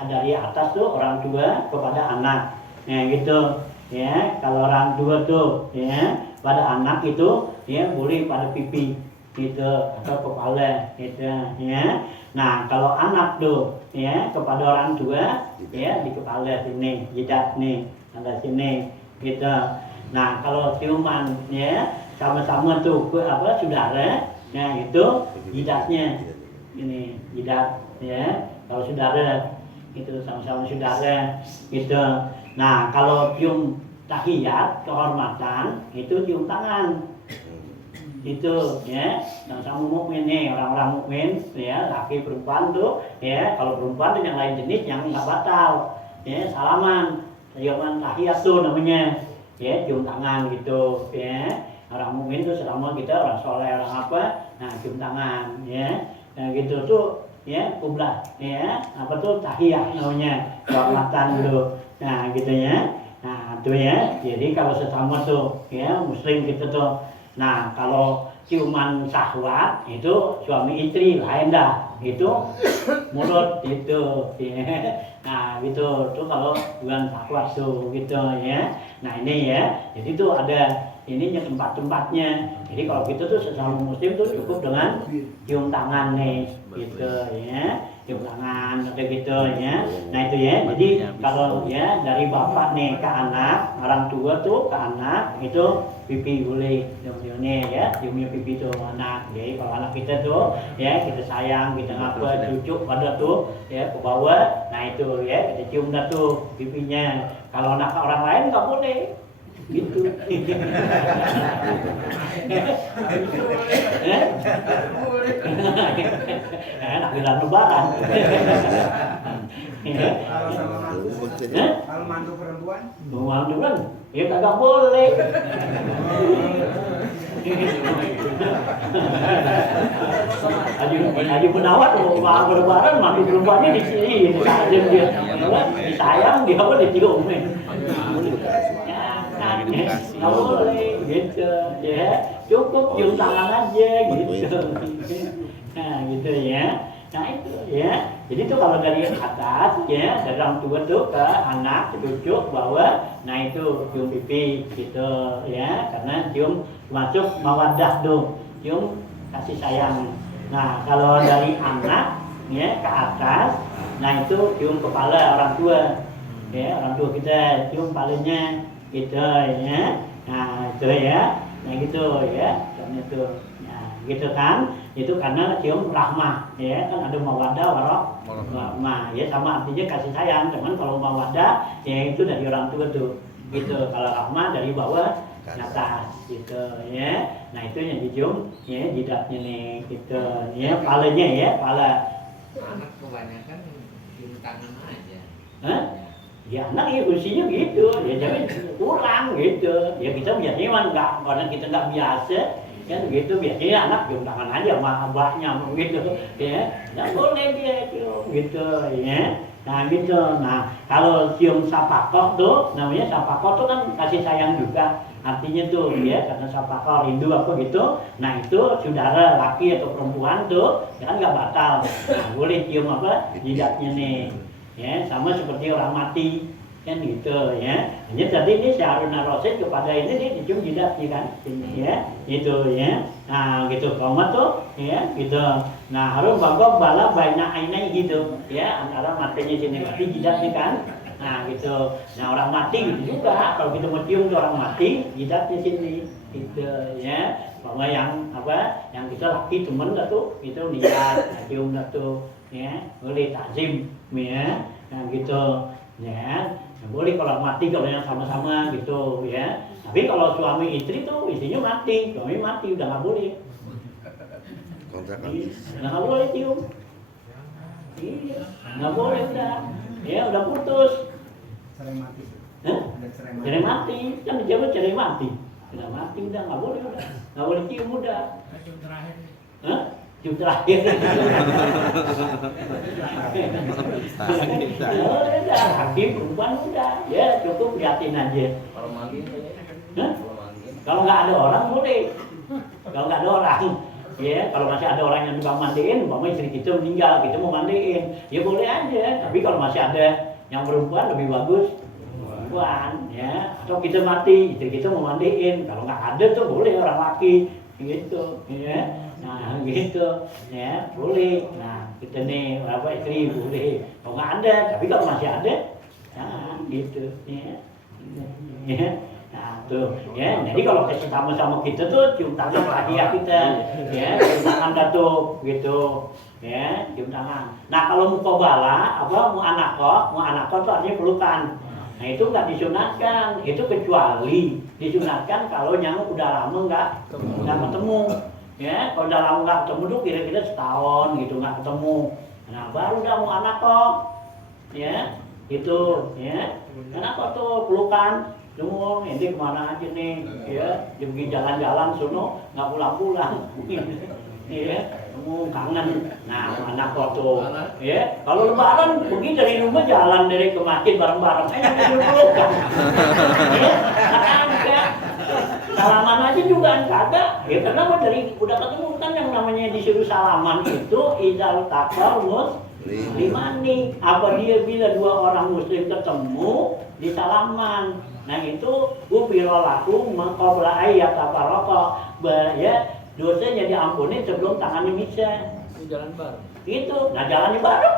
dari atas tuh orang tua kepada anak ya gitu ya, kalau orang tua tuh ya pada anak itu ya boleh pada pipi gitu atau kepala gitu ya. Nah kalau anak tuh ya kepada orang tua ya di kepala sini, jidat nih ada sini gitu. Nah kalau ciuman ya sama-sama tuh saudara, nah itu jidatnya ini jidat ya, kalau saudara itu sama-sama saudara gitu. Nah kalau cium tahiyat kehormatan itu cium tangan itu ya, sama mukmin nih, orang-orang mukmin ya, laki perempuan tuh ya, kalau perempuan tuh yang lain jenis yang nggak batal ya, salaman ciuman tahiyat tuh namanya ya, cium tangan gitu ya. Orang mukmin tuh selama kita orang soleh orang apa, nah cium tangan ya, nah gitu tuh ya, kublah ya, apa tuh tahiyat namanya, kehormatan dulu, nah gitu ya. Nah tuh ya, jadi kalau sesama tuh ya muslim gitu tuh. Nah kalau ciuman syahwat itu suami istri lain dah, itu mulut itu ya. Nah gitu tuh kalau bukan syahwat tuh gitu ya. Nah ini ya, jadi tuh ada ininya tempat-tempatnya. Jadi kalau gitu tuh sesama muslim tuh cukup dengan cium tangan nih, gitu ya, cium tangan atau gitu ya. Nah itu ya. Jadi kalau ya dari bapak nih ke anak, orang tua tuh ke anak itu pipi boleh cium-ciumnya ya, ciumnya pipi tuh anak. Jadi kalau anak kita tuh ya kita sayang, kita ngapa cucuk pada tuh ya ke bawah. Nah itu ya kita cium dah tuh pipinya. Kalau anak orang lain nggak boleh. Gitu. Enak bilang lebaran. Kalau sama mantu, kalau mantu perempuan, Mantu kan, ya kagak boleh. Haji Munawar mau lebaran mantu perempuannya di sini, disayang dia, disayang dia apa dicium nih. Nggak boleh gitu ya, cukup cium tangan aja gitu. Nah gitu ya. Nah itu ya, jadi tuh kalau dari atas ya, dari orang tua tuh ke anak, cucu, bawah, nah itu cium pipi gitu ya, karena cium masuk mawaddah tuh, cium kasih sayang. Nah kalau dari anak ya ke atas, nah itu cium kepala orang tua, ya orang tua kita cium palanya gitu ya, nah itu ya, nah gitu ya, karena itu. Gitu kan, itu karena cium rahmah ya, kan ada mawaddah warahmah ya, sama artinya kasih sayang. Cuman kalau mawaddah ya itu dari orang tua tuh gitu, kalau rahmah dari bawah ke atas gitu ya. Nah itu yang dicium ya, jidatnya nih gitu ya, palanya ya, pala. Anak kebanyakan cium tangan aja. Hah? Ya anak ya usianya gitu ya, jadi kurang gitu ya, kita biasanya nggak, karena kita nggak biasa kan gitu, biasanya anak cium tangan aja sama abahnya gitu ya, nggak boleh dia cium gitu ya. Nah gitu. Nah kalau cium sapakoh tuh, namanya sapakoh tuh kan kasih sayang juga artinya tuh ya, karena sapakoh rindu apa gitu. Nah itu saudara laki atau perempuan tuh ya kan nggak batal. Nah, boleh cium apa jidatnya nih ya, sama seperti orang mati kan gitu ya. Hanya tadi ini si Harun ar-Rasyid kepada ini dia dicium jidatnya kan ya, itu ya. Nah gitu komat tuh ya gitu. Nah Harun bagok bala baina ainai gitu ya, antara matanya sini mati jidatnya kan. Nah gitu. Nah orang mati gitu juga, kalau kita mau cium ke orang mati jidatnya sini gitu ya. Bahwa yang apa, yang kita laki temen dah tuh itu niat cium dah tuh ya, boleh takzim ya. Nah gitu ya. Nah, boleh kalau mati, kalau yang sama-sama gitu ya. Tapi kalau suami istri tuh istrinya mati, suami mati udah nggak boleh. Kontrak Iya, habis. nggak boleh cium. Iya, nggak boleh udah. Ya udah putus. cerai mati. Hah? Ada cerai mati. Cerai mati, kan dijawab cerai mati. Udah mati udah nggak boleh udah, nggak boleh cium udah. Cium terakhir. Hah? Cium terakhir. Udah, hakim perempuan udah, ya cukup liatin aja. Kalau manggil, Hah? kalau manggil. Kalau nggak ada orang boleh. Kalau nggak ada orang, ya kalau masih ada orang yang tukang mandiin, umpama istri kita meninggal, kita mau mandiin, ya boleh aja. Tapi kalau masih ada yang perempuan lebih bagus perempuan, ya. Atau kita mati, istri kita mau mandiin, kalau nggak ada tuh boleh orang laki, gitu, ya. Nah gitu, ya boleh. Nah kita nih apa istri boleh. Kalau nggak ada, tapi kalau masih ada, nah gitu, ya. Ya. Nah tuh, ya. Jadi kalau kasih sama-sama kita tuh cium tangan hadiah kita, ya. Cium tangan dah tuh, gitu, ya. Cium tangan. Nah kalau mukobala, apa mu'anakoh tuh artinya pelukan. Nah itu nggak disunatkan, itu kecuali disunatkan kalau yang udah lama nggak ketemu. Ya, kalau udah lama nggak ketemu tuh kira-kira setahun gitu nggak ketemu. Nah baru udah mu'anakoh, ya. Itu, ya. Kenapa tuh pelukan? Semua, nanti kemana aja nih, ya, pergi jalan-jalan, sono nggak pulang-pulang, ya, kamu kangen. Nah, anak foto, ya, kalau lebaran pergi dari rumah jalan dari ke masjid bareng-bareng, jadi pelukan, ya, ada, salaman aja juga kagak. Ya karena udah ketemu kan yang namanya disuruh salaman itu idzal taqal muslimani. Apa dia bila dua orang muslim ketemu di salaman. Nah itu ghufirallahu ma qabla ayyatafarraqa. Ya dosanya diampuni sebelum tangannya bisa. Itu jalan baru. Itu, nah jalannya bareng.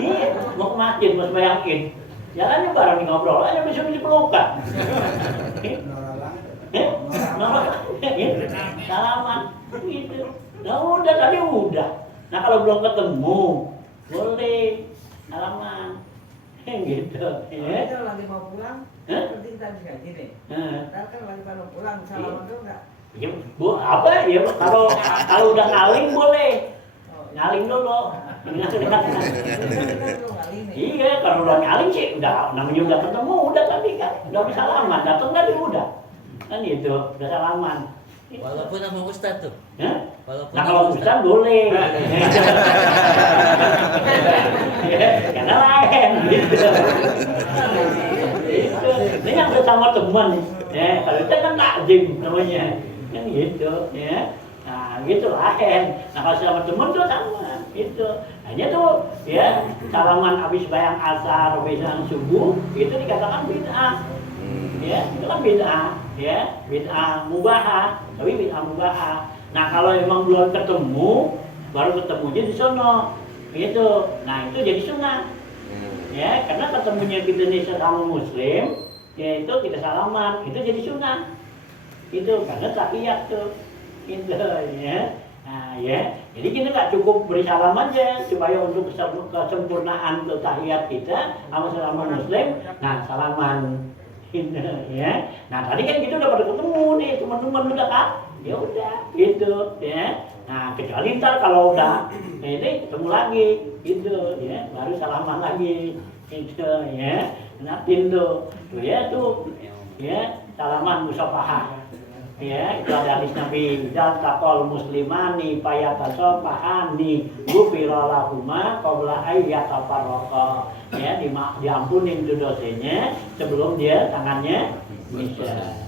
Iya, mau ke masjid, mau bayangin. Jalannya bareng ngobrol aja bisa pelukan. Salaman, gitu. Nah udah tadi udah. Nah kalau belum ketemu, boleh salaman. Gitu. Kalau kita lagi mau pulang, seperti kita bisa gini. Kita kan lagi mau pulang, salaman tuh enggak. Ya, Bu, apa ya kalau udah ngaling boleh. Ngaling dulu. Iya, kalau udah ngaling sih udah namanya udah ketemu, udah tadi kan. Udah bisa salaman, datang tadi udah. Kan itu, udah salaman. Walaupun sama Ustadz tuh. Hah? Walaupun Nah kalau Ustaz boleh. Karena lain gitu. Itu. Ini yang bersama teman nih. Ya, kalau itu kan takjim namanya. Kan gitu, ya. Nah, gitu lain. Nah, kalau sama teman tuh sama, gitu. Hanya tuh, ya, salaman habis bayang asar, habis bayang subuh, itu dikatakan bid'ah. Ya, itu kan bid'ah, ya, bid'ah mubahah, tapi bid'ah mubahah. Nah, kalau emang belum ketemu, baru ketemunya di sono, gitu. Nah, itu jadi sunnah. Ya, karena ketemunya kita nih sesama muslim, ya itu kita salaman, itu jadi sunnah. Itu karena tahiyat tuh. Gitu ya. Nah ya, jadi kita nggak cukup beri salam aja supaya untuk kesempurnaan tahiyat kita sama sesama muslim. Nah salaman, gitu ya. Nah tadi kan kita udah pada ketemu nih teman-teman udah kan? Ya udah, gitu ya. Nah kecuali ntar kalau udah ini ketemu lagi, gitu ya, baru salaman lagi, gitu ya. Nanti tuh ya tuh ya salaman musafahah. Ya, itu ada hadis Nabi dan taqal muslimani fayatasafahani ghufira lahuma qabla ayyatafarraqa. Ya, diampunin itu dosanya sebelum dia tangannya bisa.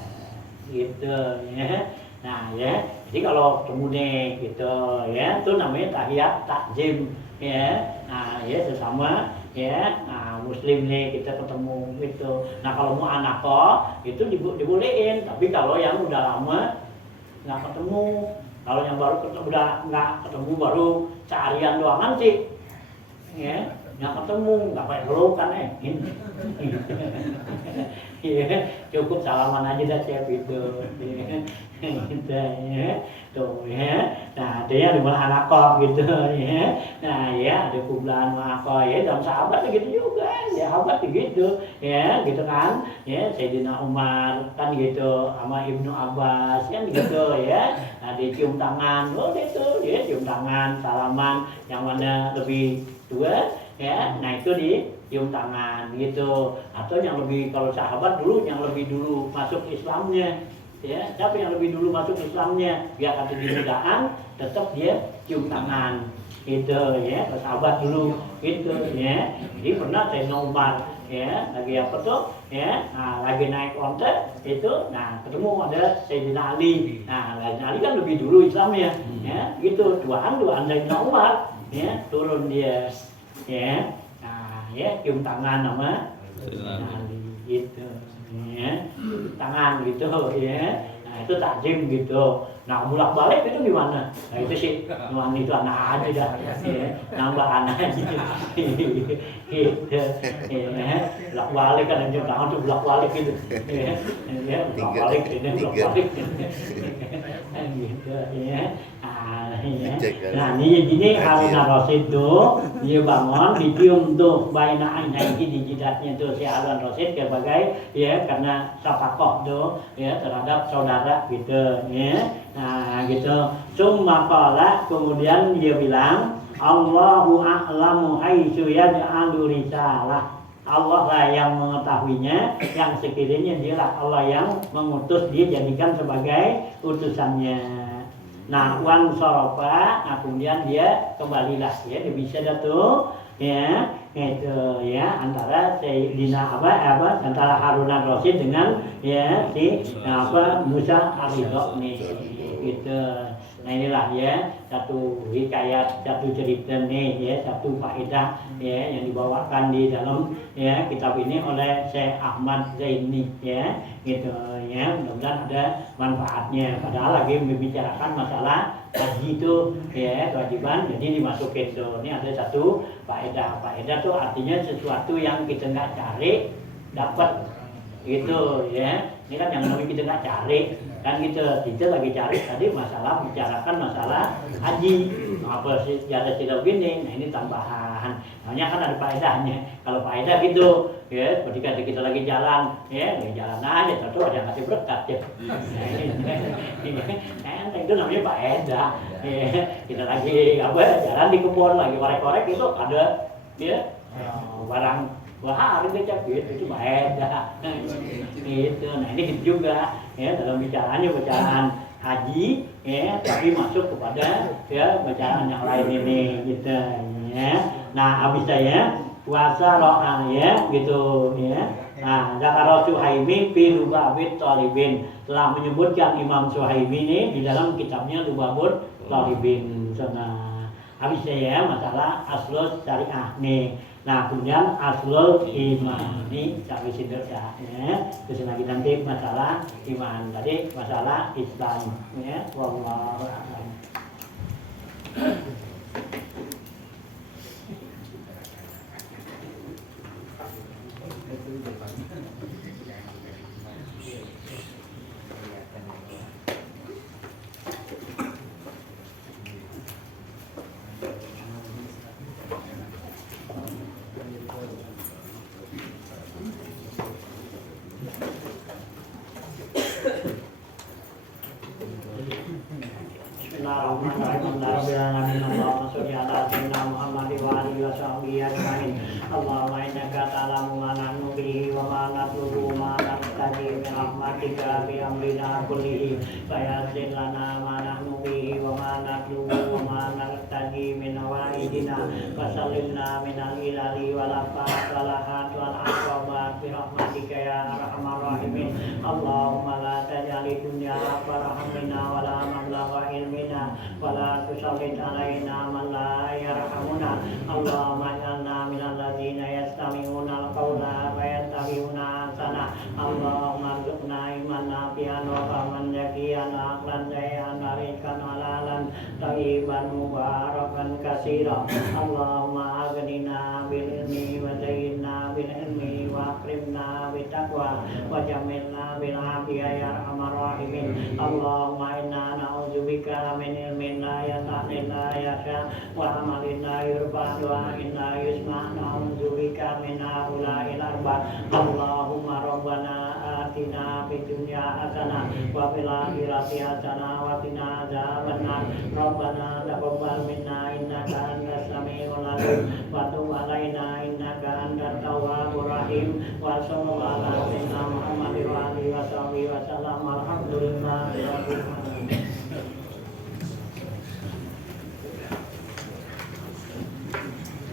Gitu ya. Nah, ya. Jadi kalau kemudian gitu ya, itu namanya tahiyat takjim ya. Nah, ya sesama ya. Nah, muslim nih kita ketemu gitu. Nah, kalau mau anako itu dibolehin, tapi kalau yang udah lama nggak ketemu, kalau yang baru ketemu udah nggak ketemu baru seharian doangan sih. Ya, nggak ketemu, nggak kayak pelukan Iya, cukup salaman aja dah siap itu. Gitu ya. Tuh ya. Nah, ada yang di mana anakok gitu ya. Nah, ya ada kublan anakok ya, dalam sahabat gitu juga. Ya, sahabat gitu. Ya, gitu kan. Ya, Sayyidina Umar kan gitu sama Ibnu Abbas kan gitu ya. Nah, dicium tangan, oh gitu, ya cium tangan, salaman yang mana lebih tua ya. Nah, itu cium tangan gitu. Atau yang lebih kalau sahabat dulu yang lebih dulu masuk Islamnya. Ya, siapa yang lebih dulu masuk Islamnya biar kata dimudaan tetap dia cium tangan gitu ya, sahabat dulu gitu ya. Jadi pernah Sayyidina Umar ya lagi apa tuh ya, nah, lagi naik onta itu, nah ketemu ada Sayyidina Ali. Nah Sayyidina Ali kan lebih dulu Islamnya ya gitu, duaan Sayyidina Umar ya, turun dia ya, nah ya cium tangan sama Sayyidina Ali gitu ya, tangan gitu ya. Nah itu takjim gitu. Nah bolak balik itu gimana? Nah itu sih nuang itu anak aja dah ya, nambah anak aja gitu ya. Bolak balik kan cium tangan tuh bolak balik gitu ya, bolak balik ini bolak balik gitu ya. Nah ini gini Harun Ar-Rasyid tuh dia bangun dicium tuh baina ainaiki di jidatnya tuh si Harun Ar-Rasyid sebagai ya karena syafakoh tuh ya terhadap saudara gitu ya. Nah gitu. Summa qala, kemudian dia bilang Allahu a'lamu haitsu yaj'alu risalah. Allah lah yang mengetahuinya, yang sekiranya dialah Allah yang mengutus dia jadikan sebagai utusannya. Nah, wan sorofa, nah kemudian dia kembalilah ya, dia bisa tuh ya itu ya antara Sayyidina antara Harun ar-Rasyid dengan ya si Musa ar-Ridho nih gitu. Nah inilah ya satu hikayat, satu cerita nih ya, satu faedah ya yang dibawakan di dalam ya kitab ini oleh Syekh Ahmad Zaini ya gitu ya, mudah-mudahan ada manfaatnya. Padahal lagi membicarakan masalah haji itu ya kewajiban, jadi dimasukin tuh. Ini ada satu faedah. Faedah tuh artinya sesuatu yang kita nggak cari dapat gitu ya. Ini kan yang namanya kita nggak cari kan kita lagi cari tadi masalah, bicarakan masalah haji. Apa sih ada tidak begini? Nah ini tambahan. Namanya kan ada faedahnya. Kalau faedah gitu ya, seperti kita lagi jalan ya, lagi jalan aja tentu ada yang kasih berkat ya. Nah, itu namanya faedah. Ya, kita lagi jalan di kebun lagi korek-korek itu ada ya barang wah ada becak gitu, itu faedah. Gitu. Nah ini gitu juga ya dalam bacaan haji ya, tapi masuk kepada ya bacaan yang lain ini gitu ya. Nah habis saya puasa ro'ah ya gitu ya. Nah Zakara Suhaimi fi Lubabit Talibin, telah menyebutkan Imam Suhaimi ini di dalam kitabnya Lubabut Talibin. Nah habis saya masalah aslus syariah nih. Nah kemudian aslul iman ini sampai situ ya. Terus lagi nanti masalah iman, tadi masalah Islam ya. Wallahu a'lam. Allahumma innaka ta'lamu ma nahnu bihi wa ma natlubu ma nahtaji min rahmatika bi amrina kullihi fayassir lana ma nahnu bihi wa ma natlubu wa ma nahtaji min hawaijina fasallimna min al-ilali wal afat wal ahat wal aqabat bi rahmatika ya arhamar rahimin. Allahumma la taj'alid dunya akbar hammina wa la mablagha ilmina wa la tusallit alaina man la yarhamuna. Allahumma ij'alna minal ladzina yastami'una al-qawla fayattabi'una ahsana. Allahumma arzuqna ilman nafi'an wa fahman zakiyan wa aqlan sahihan wa rizqan halalan thayyiban mubarakan katsiran. Allahumma aghnina bil ilmi wa zayyinna bil ilmi wa akrimna bit taqwa wa jamilna bil afiyah ya arhamar rahimin. Allahumma inna na'udzubika min ilmin la yas'a la yasha wa amalin la yurfa wa inna yusma. Na'udzubika min haula'il arba'. Allahumma rabbana atina fid dunya hasanah wa fil akhirati hasanah wa qina adzabannar. Rabbana taqabbal minna innaka antas samiul alim wa tub alaina innaka antat tawwabur rahim. Wa sallallahu ala sayyidina Muhammadin wa alihi wa sahbihi wa sallam. Alhamdulillah.